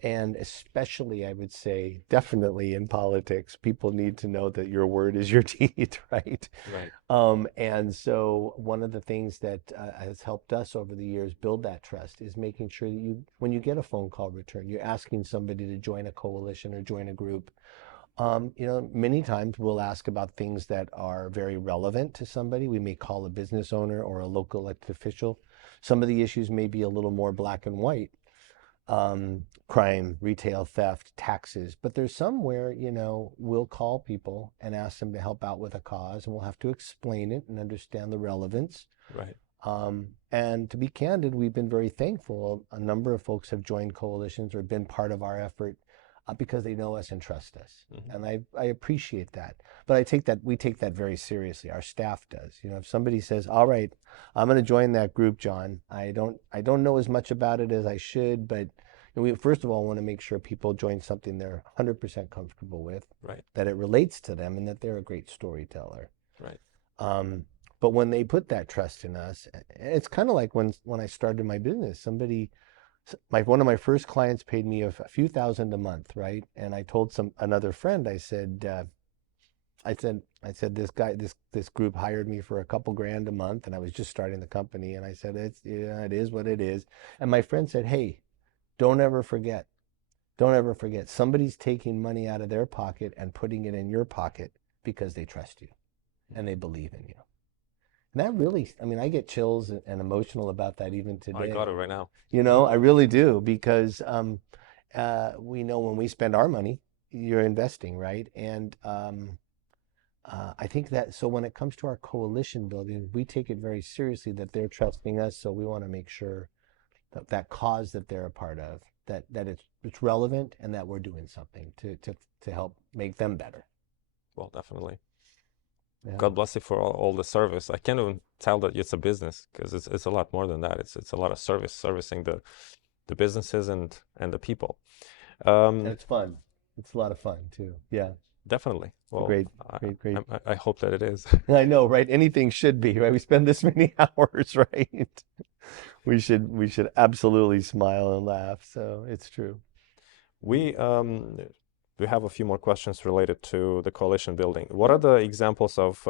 And especially, I would say, definitely in politics, people need to know that your word is your deed, right? Right. And so one of the things that has helped us over the years build that trust is making sure that when you get a phone call return, you're asking somebody to join a coalition or join a group. Many times we'll ask about things that are very relevant to somebody. We may call a business owner or a local elected official. Some of the issues may be a little more black and white. Crime, retail theft, taxes. But there's some where, we'll call people and ask them to help out with a cause, and we'll have to explain it and understand the relevance. Right. And to be candid, we've been very thankful. A number of folks have joined coalitions or been part of our effort because they know us and trust us. And I appreciate that. But we take that very seriously. Our staff does. If somebody says, all right, I'm going to join that group, John, I don't know as much about it as I should, but we first of all want to make sure people join something they're 100% comfortable with, Right. that it relates to them, and that they're a great storyteller. Right. But when they put that trust in us, it's kind of like when I started my business, one of my first clients paid me a few thousand a month, right? And I told another friend, I said, this group hired me for a couple grand a month, and I was just starting the company, and I said, it is what it is. And my friend said, hey, don't ever forget, somebody's taking money out of their pocket and putting it in your pocket because they trust you and they believe in you. And that really, I get chills and emotional about that even today. I got it right now. I really do, because we know when we spend our money, you're investing, right? And I think that, so when it comes to our coalition building, we take it very seriously that they're trusting us. So we want to make sure that cause that they're a part of, that it's relevant, and that we're doing something to help make them better. Well, definitely. Yeah. God bless you for all the service. I can't even tell that it's a business, because it's a lot more than that. It's a lot of servicing the businesses and the people. And it's fun. It's a lot of fun too. Yeah. Definitely. Well, Great. I hope that it is. I know, right? Anything should be, right? We spend this many hours, right? We should absolutely smile and laugh. So it's true. We have a few more questions related to the coalition building. What are the examples of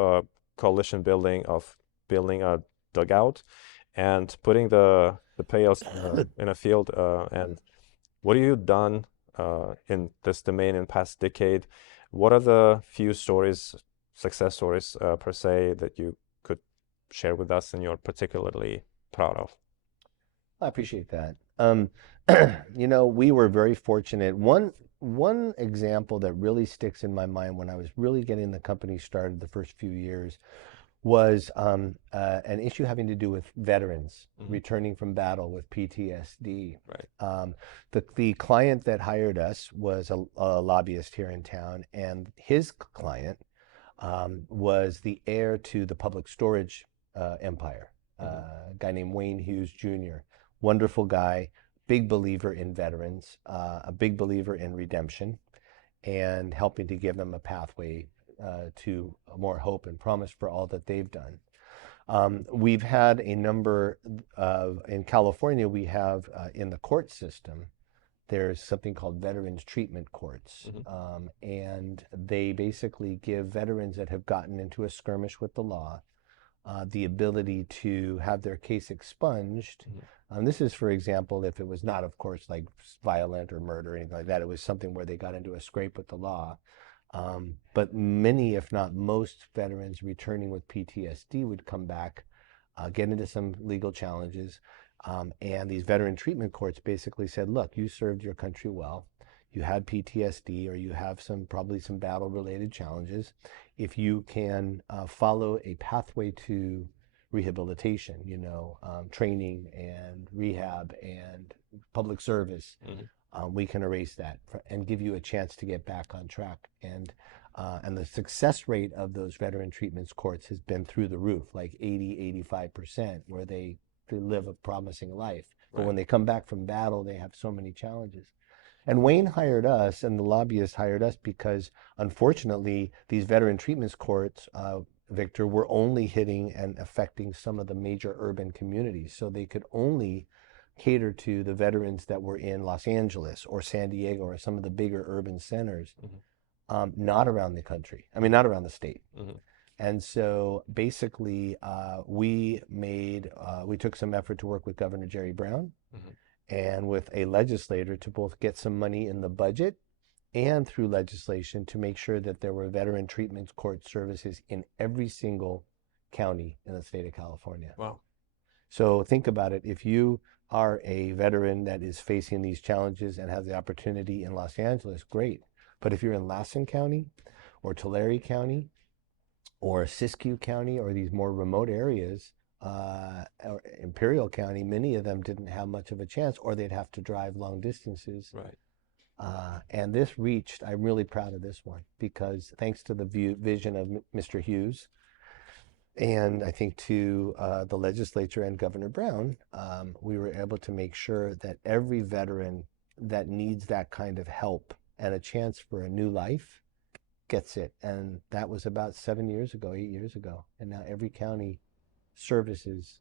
coalition building, of building a dugout and putting the payouts in a field? And what have you done in this domain in past decade? What are the few stories, success stories per se, that you could share with us and you're particularly proud of? I appreciate that. We were very fortunate. One example that really sticks in my mind when I was really getting the company started the first few years was an issue having to do with veterans returning from battle with PTSD. Right. The client that hired us was a lobbyist here in town, and his client was the heir to the public storage empire, a guy named Wayne Hughes Jr. Wonderful guy, big believer in veterans, a big believer in redemption, and helping to give them a pathway to more hope and promise for all that they've done. We've had a number of, in California, we have in the court system, there's something called veterans treatment courts. And they basically give veterans that have gotten into a skirmish with the law the ability to have their case expunged. This is, for example, if it was not, of course, like violent or murder or anything like that. It was something where they got into a scrape with the law. But many, if not most, veterans returning with PTSD would come back, get into some legal challenges. And these veteran treatment courts basically said, look, you served your country well. You had PTSD, or you have probably some battle-related challenges. If you can follow a pathway to rehabilitation, training and rehab and public service, we can erase that and give you a chance to get back on track. And the success rate of those veteran treatments courts has been through the roof, like 80–85%, where they live a promising life. But when they come back from battle, they have so many challenges. And Wayne hired us, and the lobbyists hired us, because unfortunately, these veteran treatments courts, Victor, were only hitting and affecting some of the major urban communities. So they could only cater to the veterans that were in Los Angeles or San Diego or some of the bigger urban centers, not around the country. I mean, not around the state. And so basically, we took some effort to work with Governor Jerry Brown and with a legislator to both get some money in the budget and through legislation to make sure that there were veteran treatment court services in every single county in the state of California. Wow. So think about it. If you are a veteran that is facing these challenges and has the opportunity in Los Angeles, great. But if you're in Lassen County or Tulare County or Siskiyou County or these more remote areas, or Imperial County, many of them didn't have much of a chance, or they'd have to drive long distances. And this reached, I'm really proud of this one, because thanks to the vision of Mr. Hughes, and I think to the legislature and Governor Brown, we were able to make sure that every veteran that needs that kind of help and a chance for a new life gets it. And that was about 8 years ago. And now every county services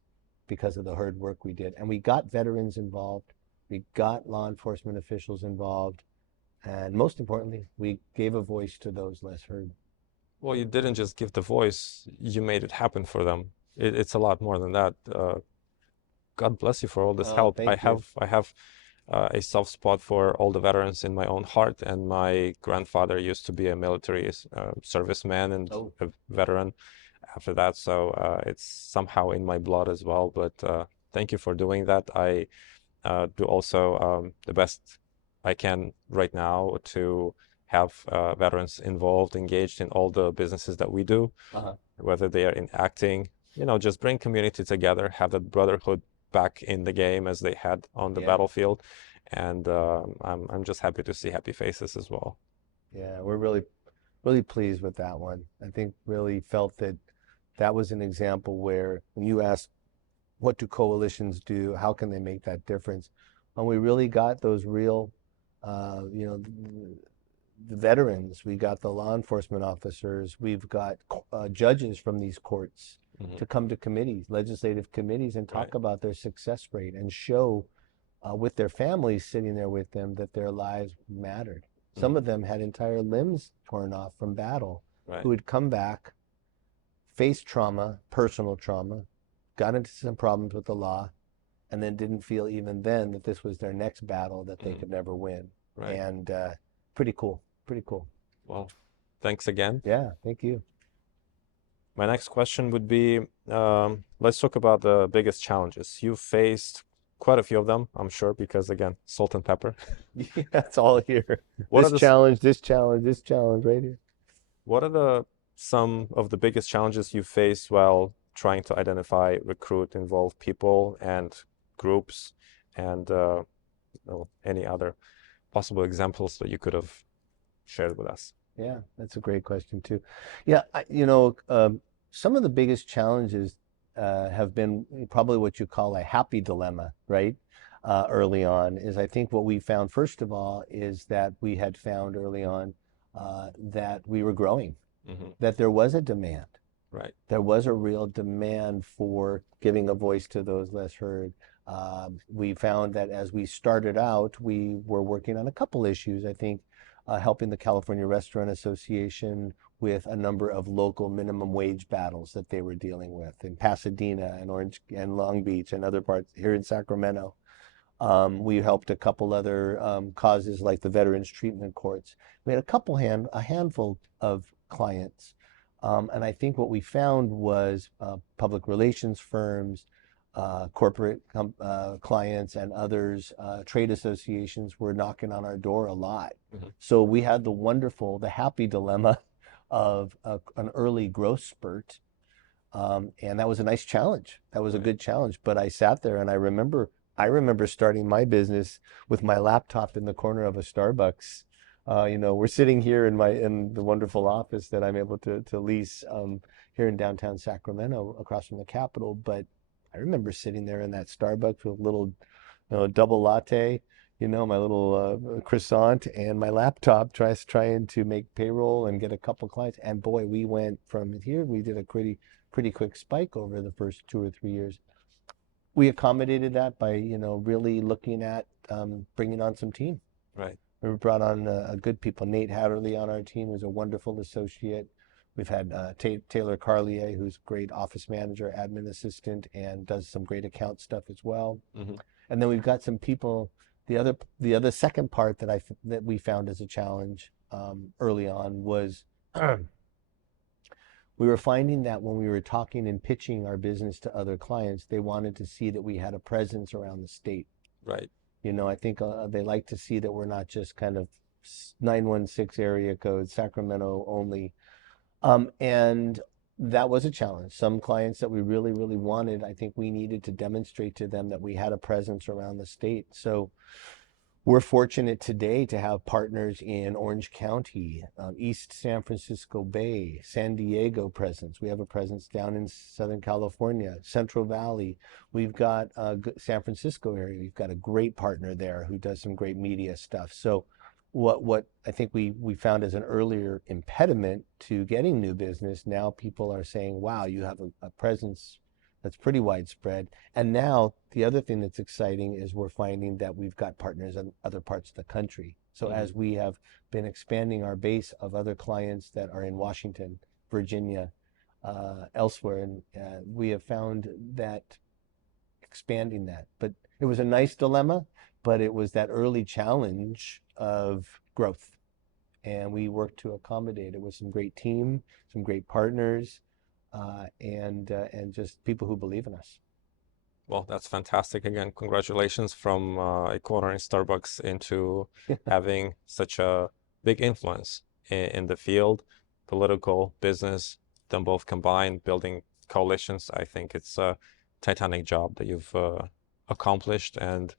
because of the hard work we did. And we got veterans involved. We got law enforcement officials involved. And most importantly, we gave a voice to those less heard. Well, you didn't just give the voice, you made it happen for them. It's a lot more than that. God bless you for all this help. I have a soft spot for all the veterans in my own heart, and my grandfather used to be a military serviceman and a veteran after that, so it's somehow in my blood as well. But thank you for doing that. I do also the best I can right now to have veterans involved, engaged in all the businesses that we do, whether they are in acting, just bring community together, have that brotherhood back in the game as they had on the battlefield. And I'm just happy to see happy faces as well. Yeah, we're really pleased with that one. I think really felt that was an example where when you ask, what do coalitions do? How can they make that difference? When we really got those real, the veterans, we got the law enforcement officers, we've got judges from these courts to come to committees, legislative committees, and talk about their success rate and show with their families sitting there with them that their lives mattered. Some of them had entire limbs torn off from battle, who had come back, faced trauma, personal trauma, got into some problems with the law, and then didn't feel even then that this was their next battle that they could never win. And pretty cool. Well, thanks again. Yeah, thank you. My next question would be, let's talk about the biggest challenges you faced quite a few of them, I'm sure, because again, salt and pepper. Yeah, it's all here. What This are the challenge, this challenge, this challenge right here. What are some of the biggest challenges you face while trying to identify, recruit, involve people and groups, and any other possible examples that you could have shared with us? Yeah, that's a great question too. Yeah, some of the biggest challenges have been probably what you call a happy dilemma, right? Early on is I think what we found, first of all, is that we had found early on that we were growing, that there was a demand. Right. There was a real demand for giving a voice to those less heard. We found that as we started out, we were working on a couple issues. I think helping the California Restaurant Association with a number of local minimum wage battles that they were dealing with in Pasadena and Orange and Long Beach and other parts here in Sacramento. We helped a couple other causes like the Veterans Treatment Courts. We had a handful of clients. And I think what we found was public relations firms, corporate clients and others, trade associations were knocking on our door a lot. So we had the happy dilemma of an early growth spurt. And that was a nice challenge. That was a good challenge. But I sat there and I remember starting my business with my laptop in the corner of a Starbucks. We're sitting here in the wonderful office that I'm able to lease here in downtown Sacramento across from the Capitol. But I remember sitting there in that Starbucks with a little double latte, my little croissant and my laptop trying to make payroll and get a couple clients. And boy, we went from here, we did a pretty quick spike over the first 2 or 3 years. We accommodated that by, really looking at bringing on some team. Right. We brought on good people. Nate Hatterley on our team, who's a wonderful associate. We've had Taylor Carlier, who's a great office manager, admin assistant, and does some great account stuff as well. And then we've got some people. The other second part that we found as a challenge early on was we were finding that when we were talking and pitching our business to other clients, they wanted to see that we had a presence around the state. Right. I think they like to see that we're not just kind of 916 area code, Sacramento only. And that was a challenge. Some clients that we really, really wanted, I think we needed to demonstrate to them that we had a presence around the state. So we're fortunate today to have partners in Orange County, East San Francisco Bay, San Diego presence. We have a presence down in Southern California, Central Valley. We've got San Francisco area. We've got a great partner there who does some great media stuff. So what I think we found as an earlier impediment to getting new business, now people are saying, wow, you have a presence that's pretty widespread. And now the other thing that's exciting is we're finding that we've got partners in other parts of the country. So as we have been expanding our base of other clients that are in Washington, Virginia, elsewhere, and we have found that expanding that. But it was a nice dilemma, but it was that early challenge of growth. And we worked to accommodate it with some great team, some great partners, and just people who believe in us. Well, that's fantastic. Again, congratulations from a corner in Starbucks into having such a big influence in the field, political, business, them both combined, building coalitions. I think it's a titanic job that you've accomplished, and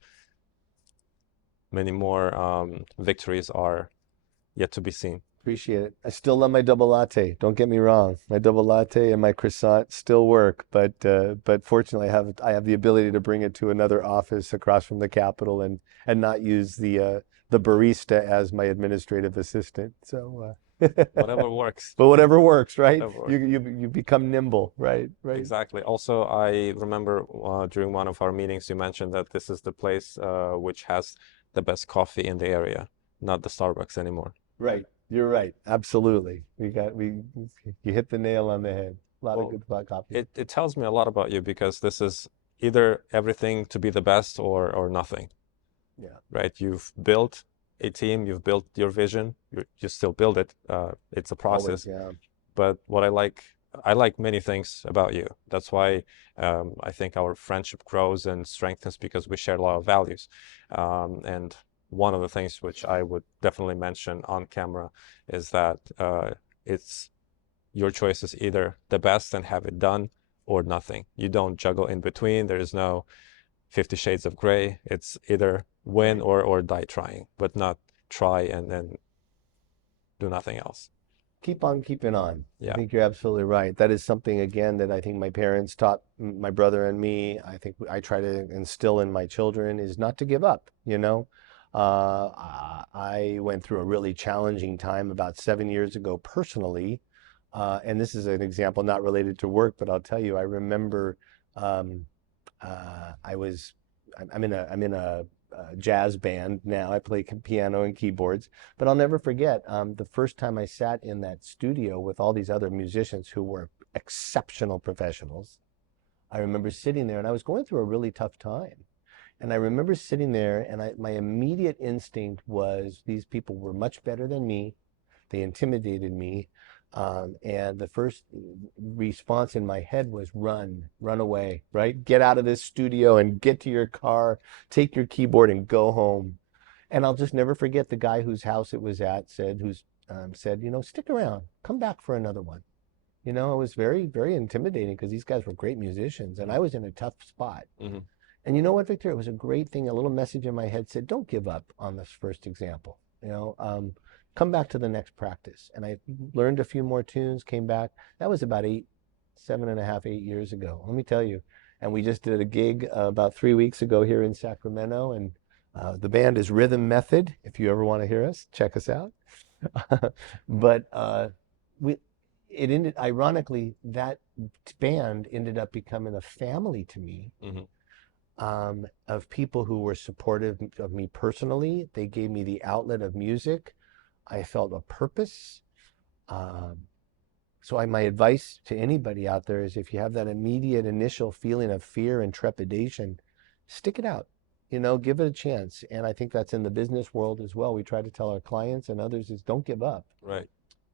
many more victories are yet to be seen. Appreciate it. I still love my double latte. Don't get me wrong. My double latte and my croissant still work, but fortunately I have the ability to bring it to another office across from the Capitol and not use the barista as my administrative assistant. So whatever works. But whatever works, right? Whatever works. You become nimble, right? Exactly. Also, I remember during one of our meetings you mentioned that this is the place which has the best coffee in the area, not the Starbucks anymore. Right. You're right. Absolutely. You hit the nail on the head. A lot of good coffee. It tells me a lot about you, because this is either everything to be the best or nothing. Yeah. Right. You've built a team, you've built your vision, you still build it. It's a process. Always, yeah. But what I like I like many things about you. That's why I think our friendship grows and strengthens, because we share a lot of values. And one of the things which I would definitely mention on camera is that it's your choice is either the best and have it done, or nothing. You don't juggle in between. There is no 50 shades of gray. It's either win or die trying, but not try and then do nothing else. Keep on keeping on. Yeah. I think you're absolutely right. That is something, again, that I think my parents taught my brother and me. I think I try to instill in my children is not to give up, you know. I went through a really challenging time about 7 years ago personally. And this is an example not related to work, but I'll tell you, I remember um, I'm in a jazz band now. I play piano and keyboards, but I'll never forget the first time I sat in that studio with all these other musicians who were exceptional professionals. I remember sitting there, and I was going through a really tough time. And I remember sitting there, and my immediate instinct was these people were much better than me. They intimidated me. And the first response in my head was run away, right? Get out of this studio and get to your car, take your keyboard and go home. And I'll just never forget the guy whose house it was at said, you know, stick around, come back for another one. You know, it was very, very intimidating because these guys were great musicians and I was in a tough spot. Mm-hmm. And you know what, Victor? It was a great thing. A little message in my head said, don't give up on this first example. You know, come back to the next practice. And I learned a few more tunes, came back. That was about 7.5, 8 years ago. Let me tell you. And we just did a gig about 3 weeks ago here in Sacramento. And the band is Rhythm Method. If you ever want to hear us, check us out. But it ended, ironically, that band ended up becoming a family to me. Mm-hmm. Of people who were supportive of me personally. They gave me the outlet of music. I felt a purpose. So my advice to anybody out there is if you have that immediate initial feeling of fear and trepidation, stick it out. You know, give it a chance. And I think that's in the business world as well. We try to tell our clients and others is don't give up. Right.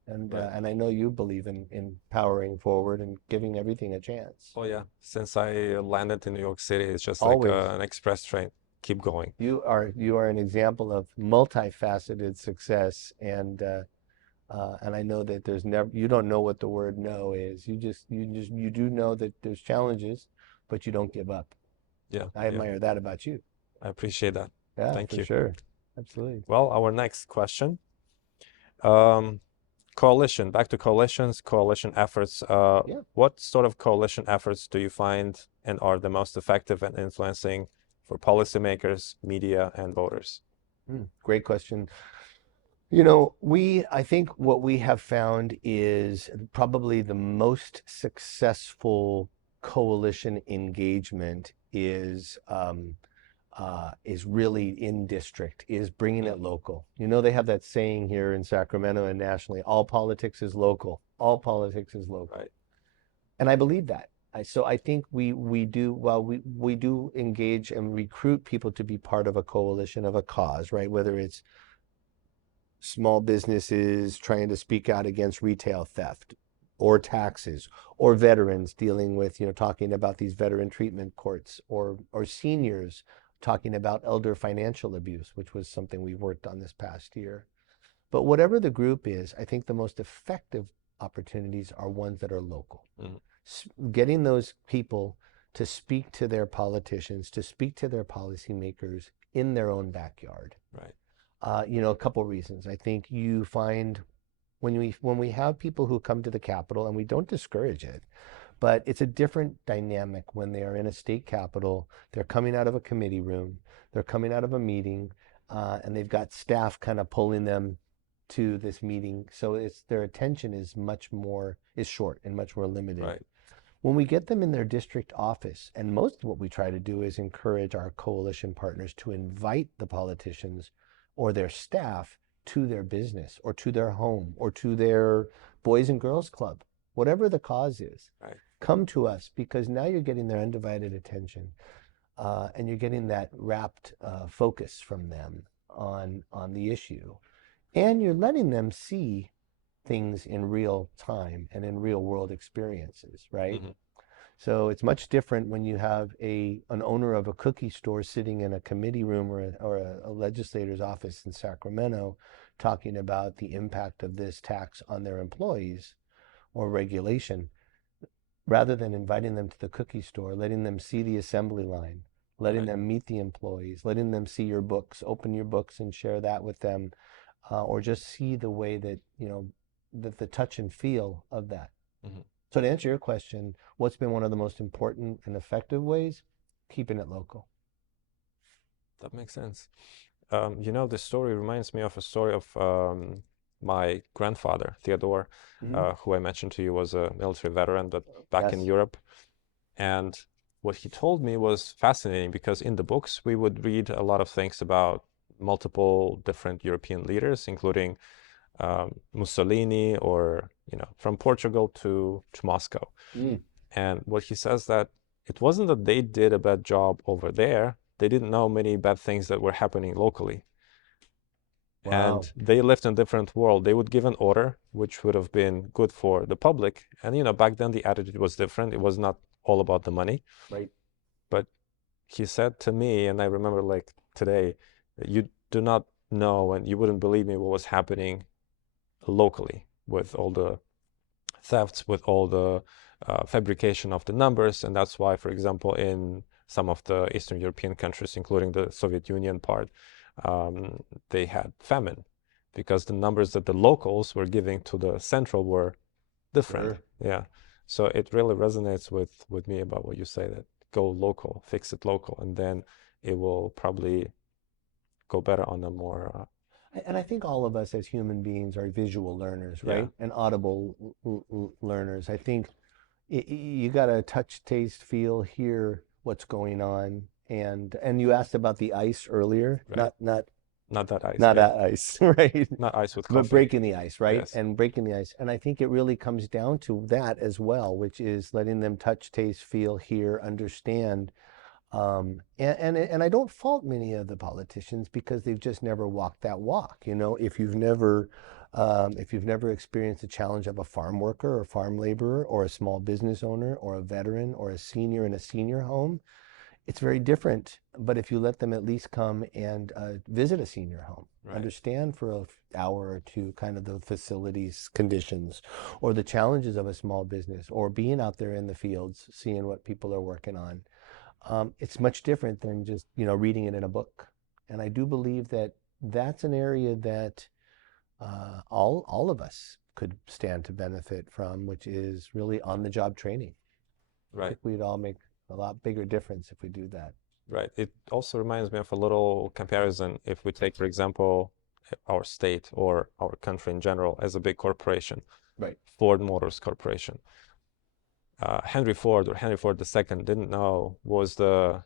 And Right. And I know you believe in powering forward and giving everything a chance. Oh yeah. Since I landed in New York City, it's just like Always. an express train. Keep going. You are an example of multifaceted success, and I know that there's never, you don't know what the word no is. You do know that there's challenges, but you don't give up. Yeah. I admire that about you. I appreciate that. Yeah, Thank for you. sure. Absolutely. Well, our next question. Coalition, back to coalitions, coalition efforts. Yeah. What sort of coalition efforts do you find and are the most effective and influencing for policymakers, media, and voters? Great question. You know, I think what we have found is probably the most successful coalition engagement is really in district, is bringing it local. You know, they have that saying here in Sacramento and nationally, all politics is local. All politics is local. Right. And I believe that. So I think we do engage and recruit people to be part of a coalition, of a cause, right? Whether it's small businesses trying to speak out against retail theft or taxes, or veterans dealing with, you know, talking about these veteran treatment courts, or seniors talking about elder financial abuse, which was something we worked on this past year. But whatever the group is, I think the most effective opportunities are ones that are local. Mm-hmm. Getting those people to speak to their politicians, to speak to their policymakers in their own backyard. Right. You know, a couple reasons. I think you find when we have people who come to the Capitol, and we don't discourage it, but it's a different dynamic when they are in a state capitol. They're coming out of a committee room, they're coming out of a meeting, and they've got staff kind of pulling them to this meeting. So their attention is short and much more limited. Right. When we get them in their district office, and most of what we try to do is encourage our coalition partners to invite the politicians or their staff to their business or to their home or to their Boys and Girls Club, whatever the cause is. Right. Come to us, because now you're getting their undivided attention, and you're getting that rapt focus from them on the issue, and you're letting them see things in real time and in real world experiences, right? Hmm. So it's much different when you have an owner of a cookie store sitting in a committee room or a legislator's office in Sacramento talking about the impact of this tax on their employees or regulation, rather than inviting them to the cookie store, letting them see the assembly line, letting Right. them meet the employees, letting them see your books, open your books and share that with them, or just see the way that, that the touch and feel of that. Hmm. So to answer your question, what's been one of the most important and effective ways? Keeping it local. That makes sense. This story reminds me of a story of my grandfather, Theodore, who I mentioned to you was a military veteran, but back in Yes. Europe. And what he told me was fascinating because in the books, we would read a lot of things about multiple different European leaders, including Mussolini or, from Portugal to Moscow. Mm. And what he says that it wasn't that they did a bad job over there. They didn't know many bad things that were happening locally. Wow. And they lived in a different world. They would give an order which would have been good for the public. And back then the attitude was different. It was not all about the money. Right. But he said to me, and I remember like today, you do not know and you wouldn't believe me what was happening locally with all the thefts, with all the fabrication of the numbers. And that's why, for example, in some of the Eastern European countries, including the Soviet Union part, they had famine because the numbers that the locals were giving to the central were different. Sure. Yeah. So it really resonates with me about what you say, that go local, fix it local, and then it will probably go better on a more And I think all of us as human beings are visual learners, yeah. right? And audible learners. I think you got to touch, taste, feel, hear what's going on. And you asked about the ice earlier, Right. not Not that ice. not Yeah. that ice, right? Not ice with But coffee. breaking the ice, right? Yes. And breaking the ice. And I think it really comes down to that as well, which is letting them touch, taste, feel, hear, understand. And I don't fault many of the politicians because they've just never walked that walk. If you've never experienced the challenge of a farm worker or farm laborer or a small business owner or a veteran or a senior in a senior home, it's very different. But if you let them at least come and visit a senior home, Right. understand for an hour or two kind of the facilities conditions or the challenges of a small business or being out there in the fields, seeing what people are working on. It's much different than just, reading it in a book. And I do believe that that's an area that all of us could stand to benefit from, which is really on-the-job training. I Right. think we'd all make a lot bigger difference if we do that. Right. It also reminds me of a little comparison. If we take, for example, our state or our country in general as a big corporation, Right. Ford Motors Corporation. Henry Ford or Henry Ford II didn't know was the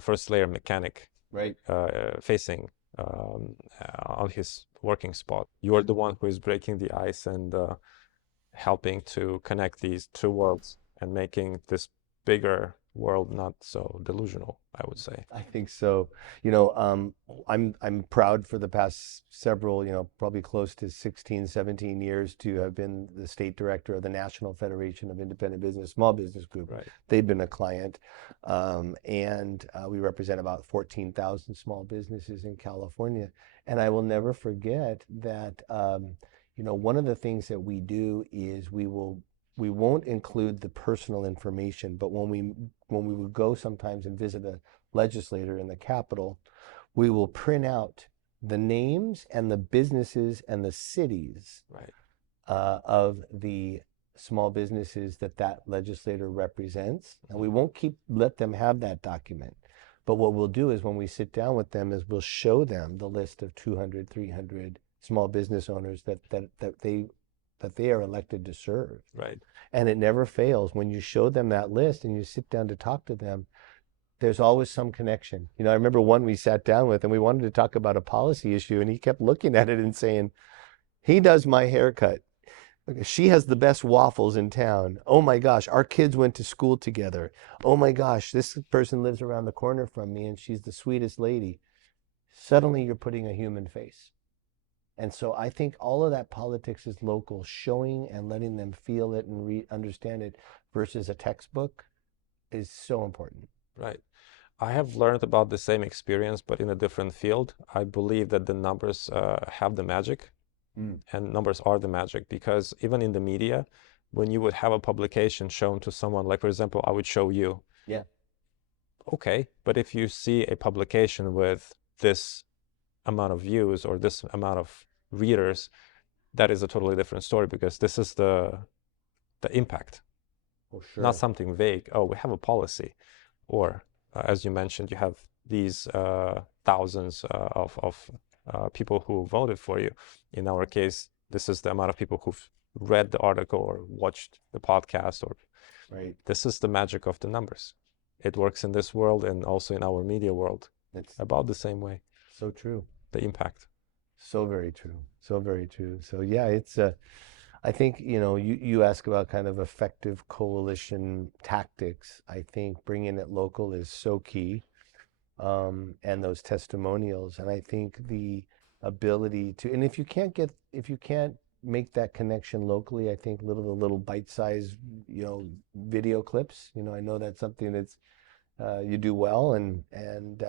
first layer mechanic Right. facing on his working spot. You are the one who is breaking the ice and helping to connect these two worlds and making this bigger world not so delusional, I would say. I think so. I'm proud for the past several, probably close to 16, 17 years to have been the state director of the National Federation of Independent Business, Small Business Group. Right. They've been a client, and we represent about 14,000 small businesses in California. And I will never forget that, one of the things that we do is we won't include the personal information, but when we would go sometimes and visit a legislator in the Capitol, we will print out the names and the businesses and the cities Right. of the small businesses that legislator represents. And we won't let them have that document. But what we'll do is when we sit down with them is we'll show them the list of 200, 300 small business owners that they are elected to serve. Right. And it never fails. When you show them that list and you sit down to talk to them, there's always some connection. I remember one we sat down with and we wanted to talk about a policy issue and he kept looking at it and saying, he does my haircut. She has the best waffles in town. Oh my gosh, our kids went to school together. Oh my gosh, this person lives around the corner from me and she's the sweetest lady. Suddenly you're putting a human face. And so I think all of that politics is local, showing and letting them feel it and understand it versus a textbook is so important. Right. I have learned about the same experience, but in a different field. I believe that the numbers have the magic, and numbers are the magic, because even in the media, when you would have a publication shown to someone, like for example, I would show you. Yeah. Okay, but if you see a publication with this amount of views or this amount of readers, that is a totally different story, because this is the impact. For sure. Not something vague. Oh, we have a policy, or as you mentioned, you have these thousands of people who voted for you. In our case, this is the amount of people who've read the article or watched the podcast. Or right. This is the magic of the numbers. It works in this world and also in our media world. It's about the same way. So true. The impact. So very true. So very true. So yeah, it's I think, you ask about kind of effective coalition tactics. I think bringing it local is so key, and those testimonials. And I think the ability to, and if you can't make that connection locally, I think the little bite-sized, video clips. I know that's something that's you do well, and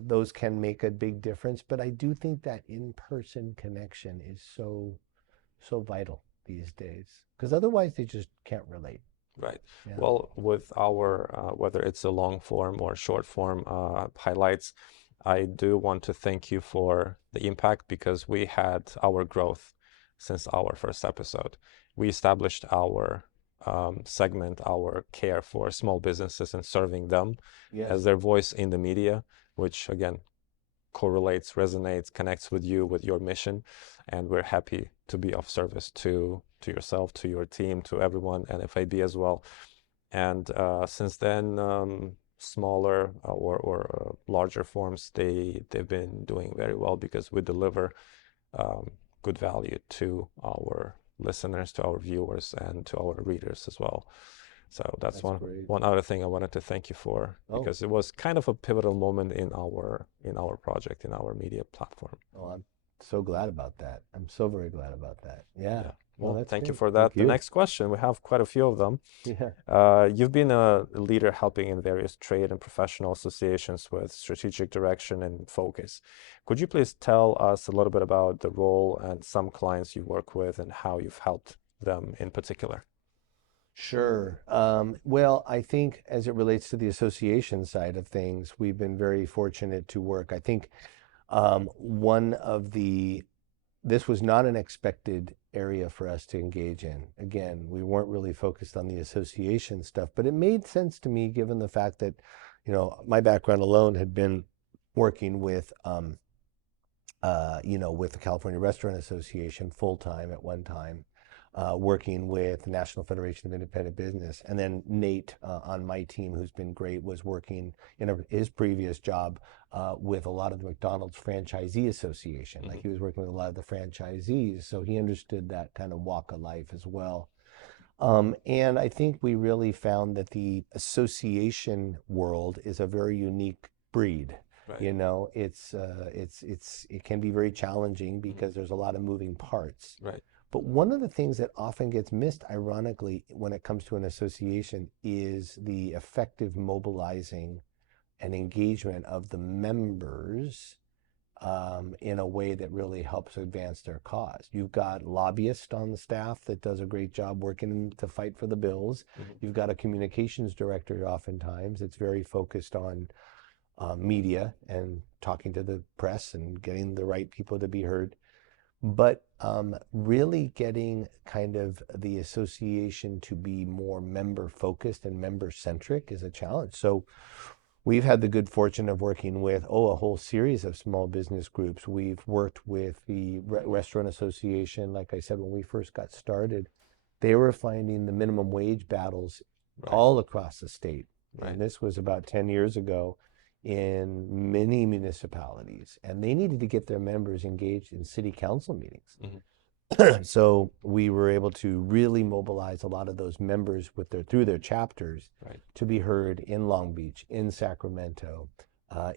those can make a big difference. But I do think that in-person connection is so vital these days, because otherwise they just can't relate. Right. Yeah. Well, with our, whether it's a long form or short form highlights, I do want to thank you for the impact, because we had our growth since our first episode. We established our segment, our care for small businesses and serving them as their voice in the media, which again correlates, resonates, connects with you, with your mission. And we're happy to be of service to yourself, to your team, to everyone, NFIB as well. And since then, smaller or larger forms, they've been doing very well, because we deliver good value to our listeners, to our viewers, and to our readers as well. So that's one other thing I wanted to thank you for, because it was kind of a pivotal moment in our project, in our media platform. Oh, I'm so glad about that. I'm so very glad about that. Yeah. Well, thank you for that. The next question, we have quite a few of them. Yeah. You've been a leader helping in various trade and professional associations with strategic direction and focus. Could you please tell us a little bit about the role and some clients you work with and how you've helped them in particular? Sure. Well, I think as it relates to the association side of things, we've been very fortunate to work. I think this was not an expected area for us to engage in. Again, we weren't really focused on the association stuff, but it made sense to me given the fact that, my background alone had been working with, with the California Restaurant Association full-time at one time, working with the National Federation of Independent Business. And then Nate on my team, who's been great, was working in his previous job with a lot of the McDonald's Franchisee Association. Like, he was working with a lot of the franchisees, so he understood that kind of walk of life as well. And I think we really found that the association world is a very unique breed. Right. It can be very challenging because there's a lot of moving parts. Right. But one of the things that often gets missed, ironically, when it comes to an association is the effective mobilizing and engagement of the members in a way that really helps advance their cause. You've got lobbyists on the staff that does a great job working to fight for the bills. You've got a communications director oftentimes that's very focused on media and talking to the press and getting the right people to be heard. But really getting kind of the association to be more member focused and member centric is a challenge. So we've had the good fortune of working with a whole series of small business groups. We've worked with the Restaurant Association. Like I said, when we first got started, they were finding the minimum wage battles all across the state. And this was about 10 years ago in many municipalities, and they needed to get their members engaged in city council meetings. So we were able to really mobilize a lot of those members through their chapters to be heard in Long Beach, in Sacramento,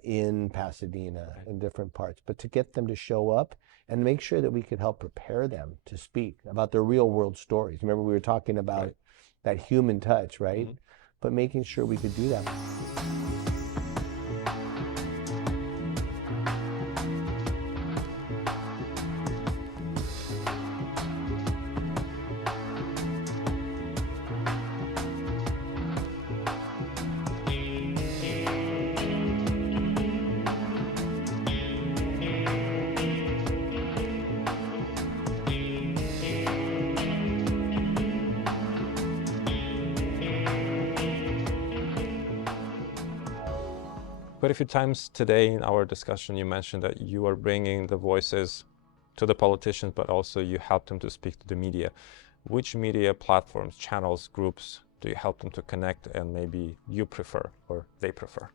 in Pasadena, in different parts, but to get them to show up and make sure that we could help prepare them to speak about their real world stories. Remember, we were talking about that human touch, right? But making sure we could do that. Quite a few times today in our discussion, you mentioned that you are bringing the voices to the politicians, but also you help them to speak to the media. Which media platforms, channels, groups do you help them to connect, and maybe you prefer or they prefer?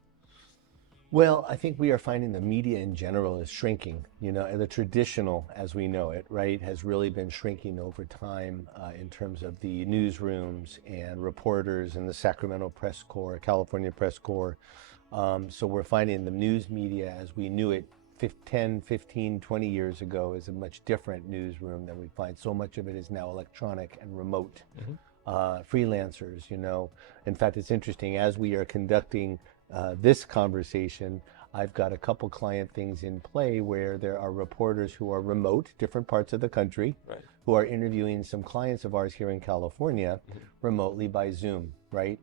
Well, I think we are finding the media in general is shrinking. You know, the traditional, as we know it, right, has really been shrinking over time in terms of the newsrooms and reporters in the Sacramento Press Corps, California Press Corps. So we're finding the news media as we knew it 10, 15, 20 years ago is a much different newsroom than we find. So much of it is now electronic and remote. Freelancers, you know. In fact, it's interesting, as we are conducting this conversation, I've got a couple client things in play where there are reporters who are remote, different parts of the country, who are interviewing some clients of ours here in California remotely by Zoom, right?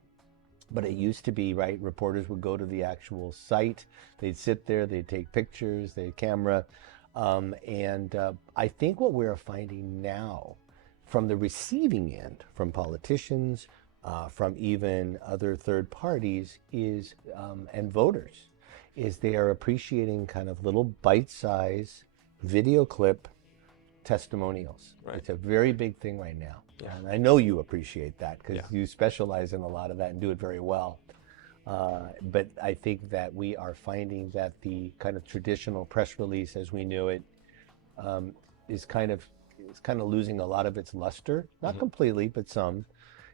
But it used to be, right, reporters would go to the actual site, they'd sit there, they'd take pictures, they'd camera. I think what we're finding now from the receiving end, from politicians, from even other third parties is, and voters, is they are appreciating kind of little bite-size video clip testimonials. It's a very big thing right now. And I know you appreciate that because you specialize in a lot of that and do it very well. But I think that we are finding that the kind of traditional press release as we knew it is kind of losing a lot of its luster, not completely, but some.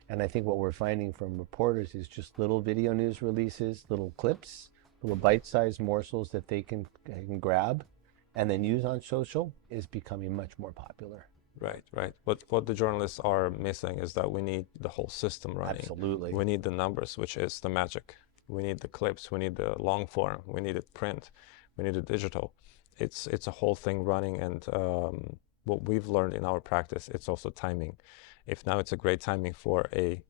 And I think what we're finding from reporters is just little video news releases, little clips, little bite-sized morsels that they can grab and then use on social is becoming much more popular. Right. What the journalists are missing is that we need the whole system running. Absolutely. We need the numbers, which is the magic. We need the clips. We need the long form. We need it print. We need it digital. It's a whole thing running, and what we've learned in our practice, it's also timing. If now it's a great timing for a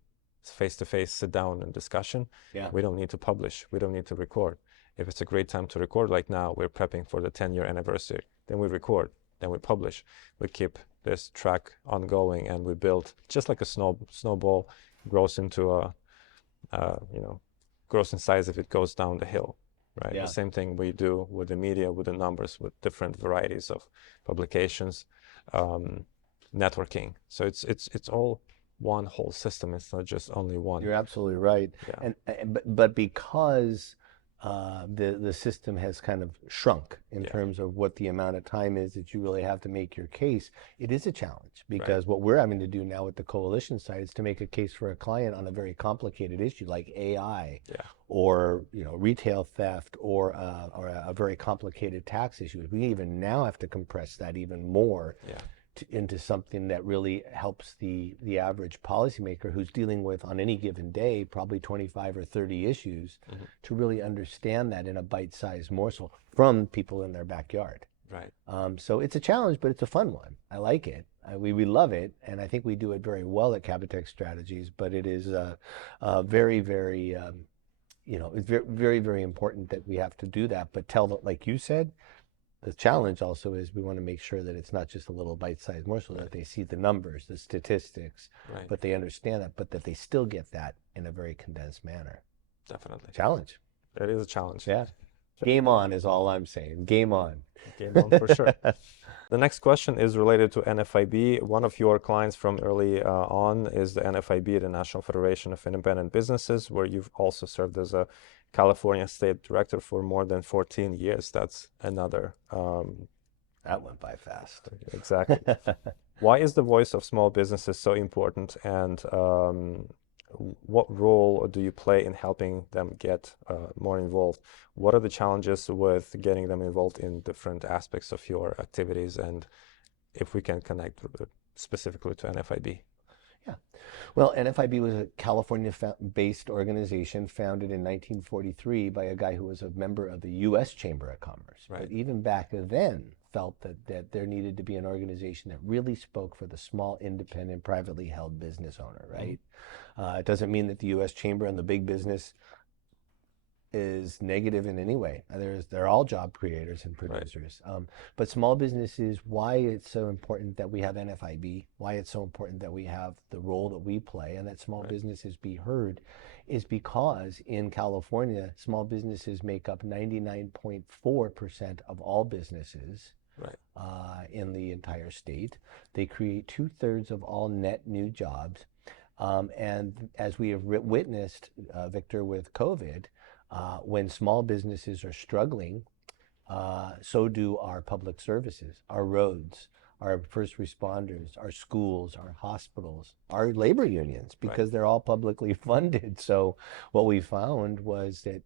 face-to-face sit-down and discussion, we don't need to publish. We don't need to record. If it's a great time to record, like now, we're prepping for the 10-year anniversary. Then we record. Then we publish. We keep this track ongoing, and we build just like a snowball grows into grows in size if it goes down the hill, right? The same thing we do with the media, with the numbers, with different varieties of publications, networking. So it's all one whole system. It's not just only one. You're absolutely right. But because the system has kind of shrunk in terms of what the amount of time is that you really have to make your case, it is a challenge because what we're having to do now with the coalition side is to make a case for a client on a very complicated issue like AI or retail theft or a very complicated tax issue. We even now have to compress that even more into something that really helps the average policymaker who's dealing with, on any given day, probably 25 or 30 issues to really understand that in a bite-sized morsel from people in their backyard. So it's a challenge, but it's a fun one. I like it. We love it, and I think we do it very well at Kabateck Strategies, but it is very, very, it's very, very important that we have to do that, but like you said, the challenge also is we want to make sure that it's not just a little bite-sized morsel, that they see the numbers, the statistics, but they understand that, but that they still get that in a very condensed manner. Definitely. Challenge. It is a challenge. Yeah. Game on is all I'm saying. Game on. Game on for sure. The next question is related to NFIB. One of your clients from early on is the NFIB, the National Federation of Independent Businesses, where you've also served as a California State Director for more than 14 years. That's another. That went by fast. Exactly. Why is the voice of small businesses so important, and what role do you play in helping them get more involved? What are the challenges with getting them involved in different aspects of your activities, and if we can connect specifically to NFIB? Yeah. Well, NFIB was a California-based organization founded in 1943 by a guy who was a member of the U.S. Chamber of Commerce. Right. But even back then, felt that there needed to be an organization that really spoke for the small, independent, privately held business owner, right? It doesn't mean that the U.S. Chamber and the big business is negative in any way. They're all job creators and producers. Right. But small businesses, why it's so important that we have NFIB, why it's so important that we have the role that we play and that small businesses be heard, is because in California, small businesses make up 99.4% of all businesses in the entire state. They create 2/3 of all net new jobs. And as we have witnessed, Victor, with COVID, when small businesses are struggling, so do our public services, our roads, our first responders, our schools, our hospitals, our labor unions, because they're all publicly funded. So what we found was that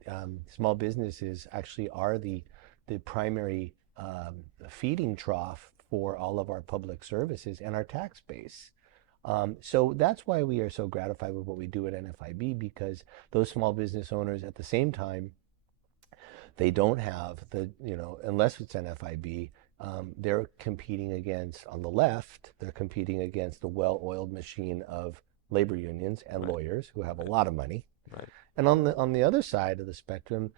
small businesses actually are the primary feeding trough for all of our public services and our tax base. So that's why we are so gratified with what we do at NFIB, because those small business owners at the same time, they don't have the, unless it's NFIB, they're competing against, on the left, they're competing against the well-oiled machine of labor unions and lawyers who have a lot of money. Right. And on the other side of the spectrum,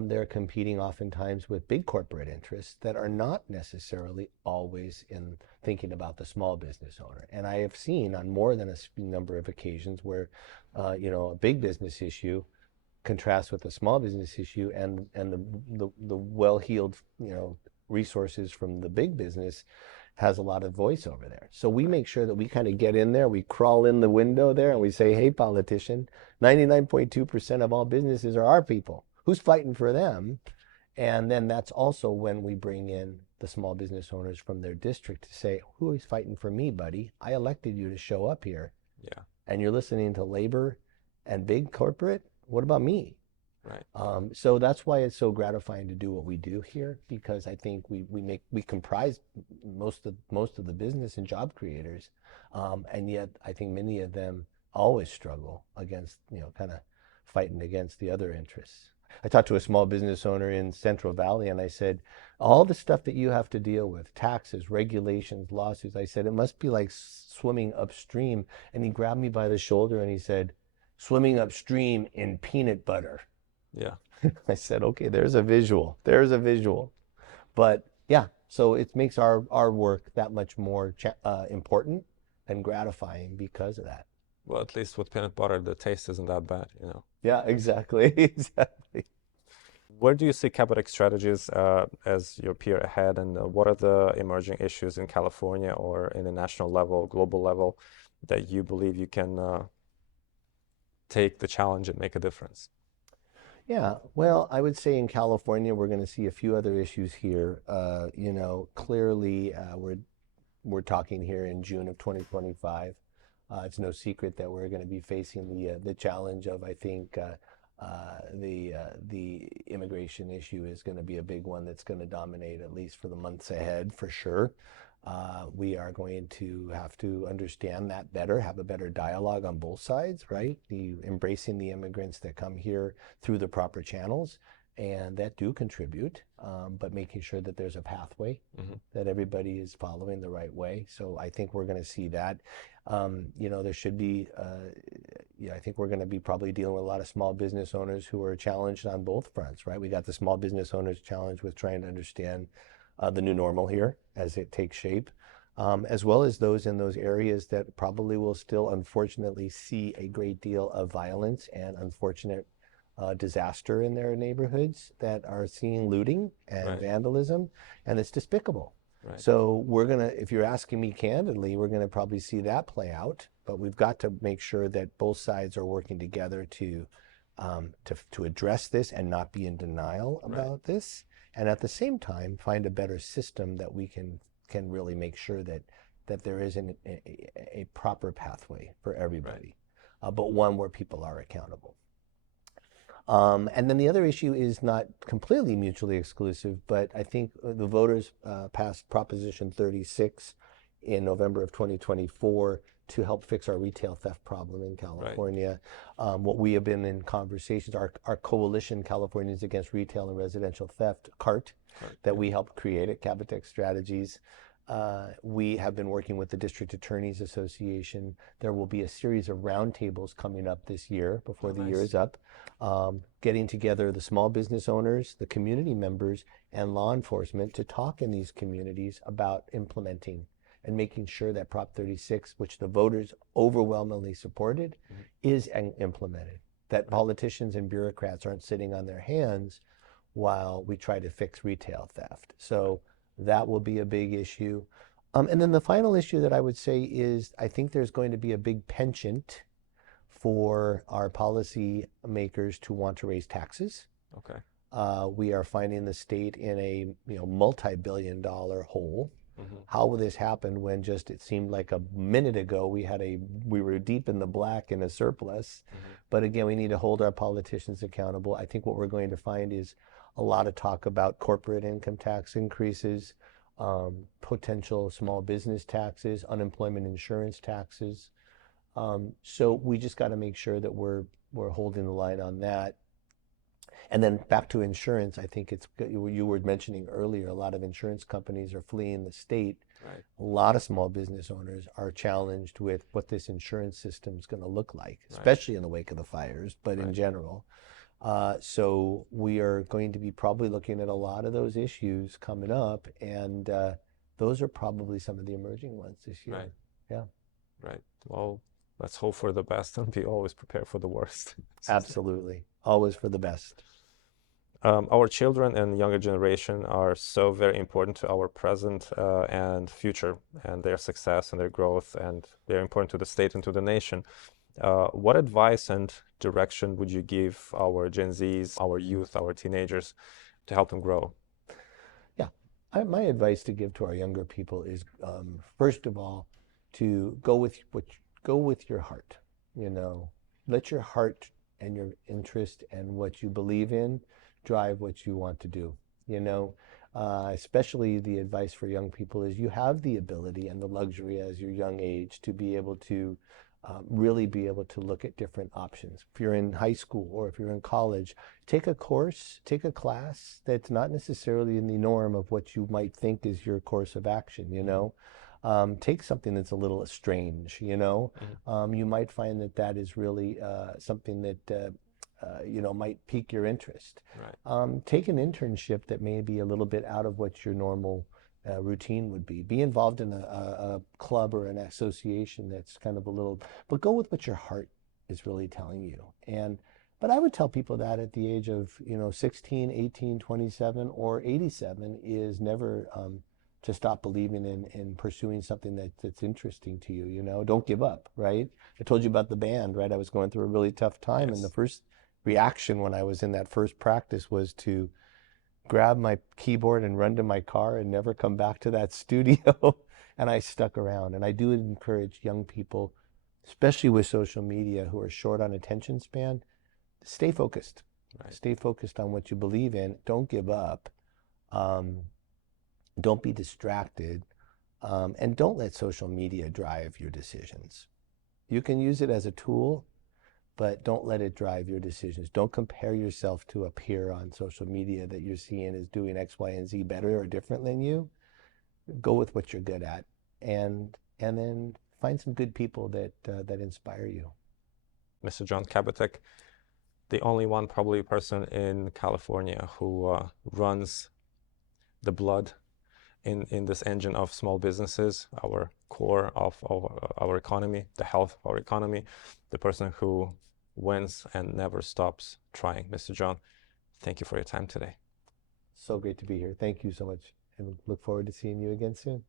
they're competing oftentimes with big corporate interests that are not necessarily always in thinking about the small business owner. And I have seen on more than a number of occasions where, a big business issue contrasts with a small business issue, and the well-heeled, resources from the big business has a lot of voice over there. So we make sure that we kind of get in there, we crawl in the window there, and we say, hey, politician, 99.2% of all businesses are our people. Who's fighting for them? And then that's also when we bring in the small business owners from their district to say, who is fighting for me, buddy? I elected you to show up here. Yeah. And you're listening to labor and big corporate? What about me? Right. So that's why it's so gratifying to do what we do here, because I think we comprise most of the business and job creators, and yet I think many of them always struggle against, kind of fighting against the other interests. I talked to a small business owner in Central Valley, and I said, all the stuff that you have to deal with, taxes, regulations, lawsuits, I said, it must be like swimming upstream. And he grabbed me by the shoulder and he said, swimming upstream in peanut butter. Yeah. I said, okay, there's a visual. There's a visual. But yeah, so it makes our work that much more important and gratifying because of that. Well, at least with peanut butter, the taste isn't that bad, Yeah, exactly. Exactly. Where do you see Kabateck Strategies as your peer ahead, and what are the emerging issues in California or in a national level, global level, that you believe you can take the challenge and make a difference? Yeah, well, I would say in California, we're going to see a few other issues here. Clearly, we're talking here in June of 2025. It's no secret that we're going to be facing the challenge of, I think, the immigration issue is going to be a big one that's going to dominate, at least for the months ahead, for sure. We are going to have to understand that better, have a better dialogue on both sides, right? Embracing the immigrants that come here through the proper channels and that do contribute, but making sure that there's a pathway, that everybody is following the right way. So I think we're going to see that. There should be, I think we're going to be probably dealing with a lot of small business owners who are challenged on both fronts, right? We got the small business owners challenged with trying to understand the new normal here as it takes shape, as well as those in those areas that probably will still unfortunately see a great deal of violence and unfortunate disaster in their neighborhoods, that are seeing looting and vandalism, and it's despicable. Right. So we're gonna, if you're asking me candidly, we're gonna probably see that play out, but we've got to make sure that both sides are working together to address this and not be in denial about this. And at the same time, find a better system that we can really make sure that there is a proper pathway for everybody. but one where people are accountable. And then the other issue is not completely mutually exclusive, but I think the voters passed Proposition 36 in November of 2024 to help fix our retail theft problem in California. Right. What we have been in conversations, our coalition, Californians Against Retail and Residential Theft, CART, that we helped create at Kabateck Strategies. We have been working with the District Attorneys Association. There will be a series of roundtables coming up this year before the year is up, getting together the small business owners, the community members, and law enforcement to talk in these communities about implementing and making sure that Prop 36, which the voters overwhelmingly supported, is implemented. That politicians and bureaucrats aren't sitting on their hands while we try to fix retail theft. So that will be a big issue. And then the final issue that I would say is I think there's going to be a big penchant for our policy makers to want to raise taxes. Okay. We are finding the state in a multi-billion-dollar hole. How will this happen when just it seemed like a minute ago we were deep in the black in a surplus? But again, we need to hold our politicians accountable. I think what we're going to find is a lot of talk about corporate income tax increases, potential small business taxes, unemployment insurance taxes. So we just got to make sure that we're holding the line on that. And then back to insurance, I think you were mentioning earlier, a lot of insurance companies are fleeing the state. Right. A lot of small business owners are challenged with what this insurance system is going to look like, especially in the wake of the fires, but in general. So we are going to be probably looking at a lot of those issues coming up, and those are probably some of the emerging ones this year. Right. Yeah. Right. Well, let's hope for the best and be always prepared for the worst. Absolutely. Always for the best. Our children and younger generation are so very important to our present and future, and their success and their growth, and they're important to the state and to the nation. What advice and direction would you give our Gen Zs, our youth, our teenagers to help them grow? Yeah, my advice to give to our younger people is, first of all, to go with your heart. Let your heart and your interest and what you believe in drive what you want to do. Especially the advice for young people is you have the ability and the luxury as your young age to be able to really be able to look at different options. If you're in high school or if you're in college, take a course, take a class that's not necessarily in the norm of what you might think is your course of action, take something that's a little strange, you might find that is really something that might pique your interest. Right. Take an internship that may be a little bit out of what your normal routine would be. Be involved in a club or an association that's kind of but go with what your heart is really telling you. But I would tell people that at the age of 16, 18, 27, or 87 is never to stop believing in pursuing something that's interesting to you. Don't give up, right? I told you about the band, right? I was going through a really tough time, and the first reaction when I was in that first practice was to grab my keyboard and run to my car and never come back to that studio. And I stuck around. And I do encourage young people, especially with social media, who are short on attention span, stay focused. Right. Stay focused on what you believe in. Don't give up. Don't be distracted. And don't let social media drive your decisions. You can use it as a tool, but don't let it drive your decisions. Don't compare yourself to a peer on social media that you're seeing is doing X, Y, and Z better or different than you. Go with what you're good at, and then find some good people that inspire you. Mr. John Kabateck, the only one probably person in California who runs the blood in this engine of small businesses, our core of our economy, the health of our economy, the person who wins and never stops trying. Mr. John, thank you for your time today. So great to be here. Thank you so much, and look forward to seeing you again soon.